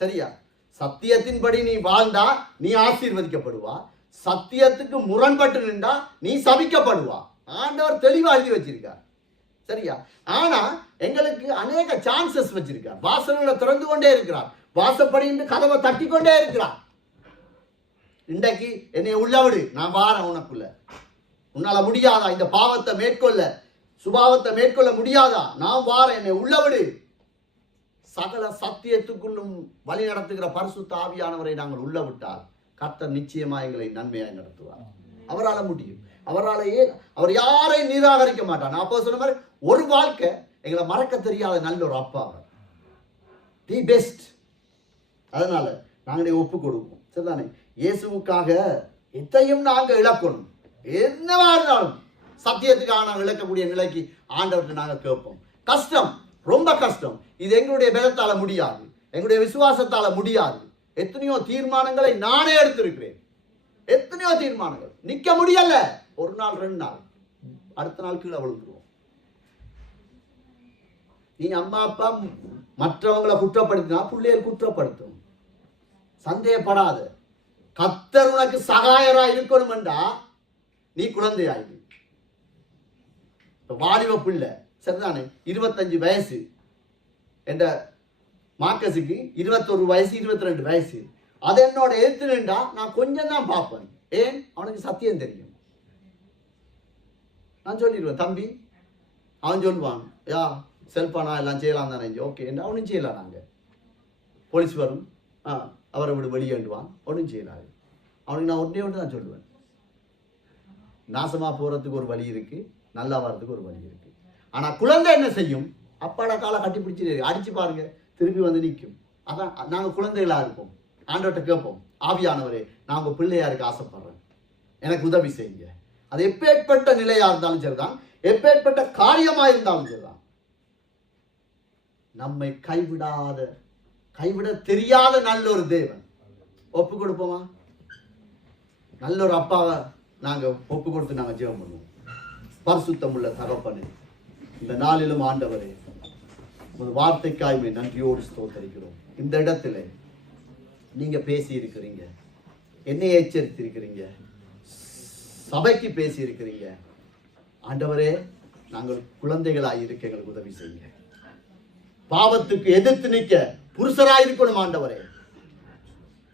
சரியா? சத்தியத்தின்படி நீ வாழ்ந்தா நீ ஆசீர்வதிக்கப்படுவா. சத்தியத்துக்கு முரண்பட்டு நின்றா நீ சபிக்கப்படுவா. ஆண்டவர் தெளிவா எழுதி வச்சிருக்கார். சரியா? ஆனா எங்களுக்கு அநேக சான்சஸ் வச்சிருக்கார். வாசல்களை திறந்து கொண்டே இருக்கிறார். வாசப்படி கதவை தட்டி கொண்டே இருக்கிறார். இன்றைக்கு என்னை உள்ள விடு, நான் வாரேன் உனக்குள்ள. உன்னால முடியாதா இந்த பாவத்தை மேற்கொள்ள, சுபாவத்தை மேற்கொள்ள முடியாதா? நான் வாரேன், என்னை உள்ள விடு. சகல சத்தியத்துக்குள்ளும் வழி நடத்துகிற பரிசுத்த ஆவியானவரை நாங்கள் உள்ள விட்டால் கர்த்தர் நிச்சயமா எங்களை நன்மையாய் நடத்துவார். அவரால் முடியும். அவர் யாரையும் நிராகரிக்க மாட்டார். நான் அப்போ சொன்ன மாதிரி ஒரு வாழ்க்கை எங்களை மறக்க தெரியாத நல்ல ஒரு அப்பா, தி பெஸ்ட். அதனால நாங்களே ஒப்பு கொடுப்போம். சரிதானே? இயேசுவுக்காக எதையும் நாங்கள் இழக்கணும். என்னவா இருந்தாலும் சத்தியத்துக்காக நாங்கள் இழக்கக்கூடிய நிலைக்கு ஆண்டவர்கிட்ட நாங்கள் கேட்போம். கஷ்டம், ரொம்ப கஷ்டம். இது எங்களுடைய பலத்தால முடியாது, எங்களுடைய விசுவாசத்தால முடியாது. எத்தனையோ தீர்மானங்களை நானே எடுத்திருக்கிறேன். எத்தனையோ தீர்மானங்கள் நிக்க முடியல. ஒரு நாள் 2 நாள், அடுத்த நாள் கீழே விழுந்துருவோம். நீ அம்மா அப்பா மற்றவங்களை குற்றப்படுத்தினா பிள்ளைகள் குற்றப்படுத்தும். சந்தேகப்படாத. கர்த்தர் உனக்கு சகாயரா இருக்கணும் என்றா நீ குழந்தையாயி. வாலிப பிள்ளை, சரிதானே? 25 வயசு என்ற மார்க்கஸுக்கு 21 வயசு 22 வயசு. அது என்னோட எழுத்துலண்டா நான் கொஞ்சம் தான் பார்ப்பேன். ஏன்? அவனுக்கு சத்தியம் தெரியும். நான் சொல்லிடுவேன், தம்பி. அவன் சொல்லுவான், யா செல்பானா எல்லாம் செய்யலாம் தானே. ஓகே, அவனும் செய்யலாம். நாங்கள் போலீஸ் வரும், அவரை விட வெளியேண்டுவான், ஒன்றும் செய்யலாது. அவனுக்கு நான் ஒன்றே ஒன்று தான் சொல்லுவேன், நாசமா போறதுக்கு ஒரு வழி இருக்கு, நல்லா வர்றதுக்கு ஒரு வழி இருக்கு. ஆனா குழந்தை என்ன செய்யும்? அப்பாட காலை கட்டி பிடிச்சி அடிச்சு பாருங்க, திருப்பி வந்து நிற்கும். அதான் நாங்கள் குழந்தைகளா இருப்போம். ஆண்டவர்கிட்ட கேட்போம், ஆவியானவரே நான் உங்க பிள்ளையா இருக்க ஆசைப்படுறேன், எனக்கு உதவி செய்யுங்க. அது எப்பேற்பட்ட நிலையா இருந்தாலும் சரிதான், எப்பேற்பட்ட காரியமா இருந்தாலும் சரிதான். நம்மை கைவிட தெரியாத நல்ல ஒரு தேவன். ஒப்பு கொடுப்போமா? நல்ல ஒரு அப்பாவை நாங்க ஒப்பு கொடுத்து நாங்க ஜெபம் பண்ணுவோம். பரிசுத்தமுள்ள தகப்பனே, இந்த நாளிலும் ஆண்டவரே ஒரு வார்த்தைக்காய்மை நன்றியோடு ஸ்தோத்தரிக்கிறோம். இந்த இடத்துல நீங்க பேசி இருக்கிறீங்க, என்னை எச்சரித்திருக்கிறீங்க, சபைக்கு பேசி இருக்கிறீங்க. ஆண்டவரே, நாங்கள் குழந்தைகளாய் இருக்க எங்களுக்கு உதவி செய்யுங்க. பாவத்துக்கு எதிர்த்து நிற்க புருஷராய் இருக்கணும் ஆண்டவரே.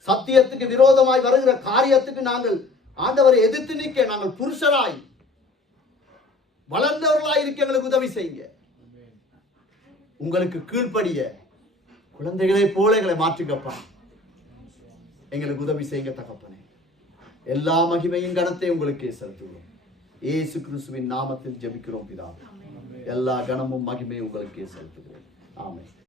சத்தியத்துக்கு விரோதமாய் வருகிற காரியத்துக்கு நாங்கள் ஆண்டவரை எதிர்த்து நிற்க நாங்கள் புருஷராய் வளர்ந்தவர்களாய் இருக்க எங்களுக்கு உதவி செய்யுங்க. உங்களுக்கு கீழ்ப்படிய குழந்தைகளை போல எங்களை மாற்றுக்கப்பா. எங்களுக்கு உதவி செய்யுங்க தகப்பனே. எல்லா மகிமையும் கனத்தை உங்களுக்கே செலுத்துகிறோம். இயேசு கிறிஸ்துவின் நாமத்தில் ஜெபிக்கிறோம் பிதாவே. எல்லா கனமும் மகிமையும் உங்களுக்கே செலுத்துகிறோம். ஆமென்.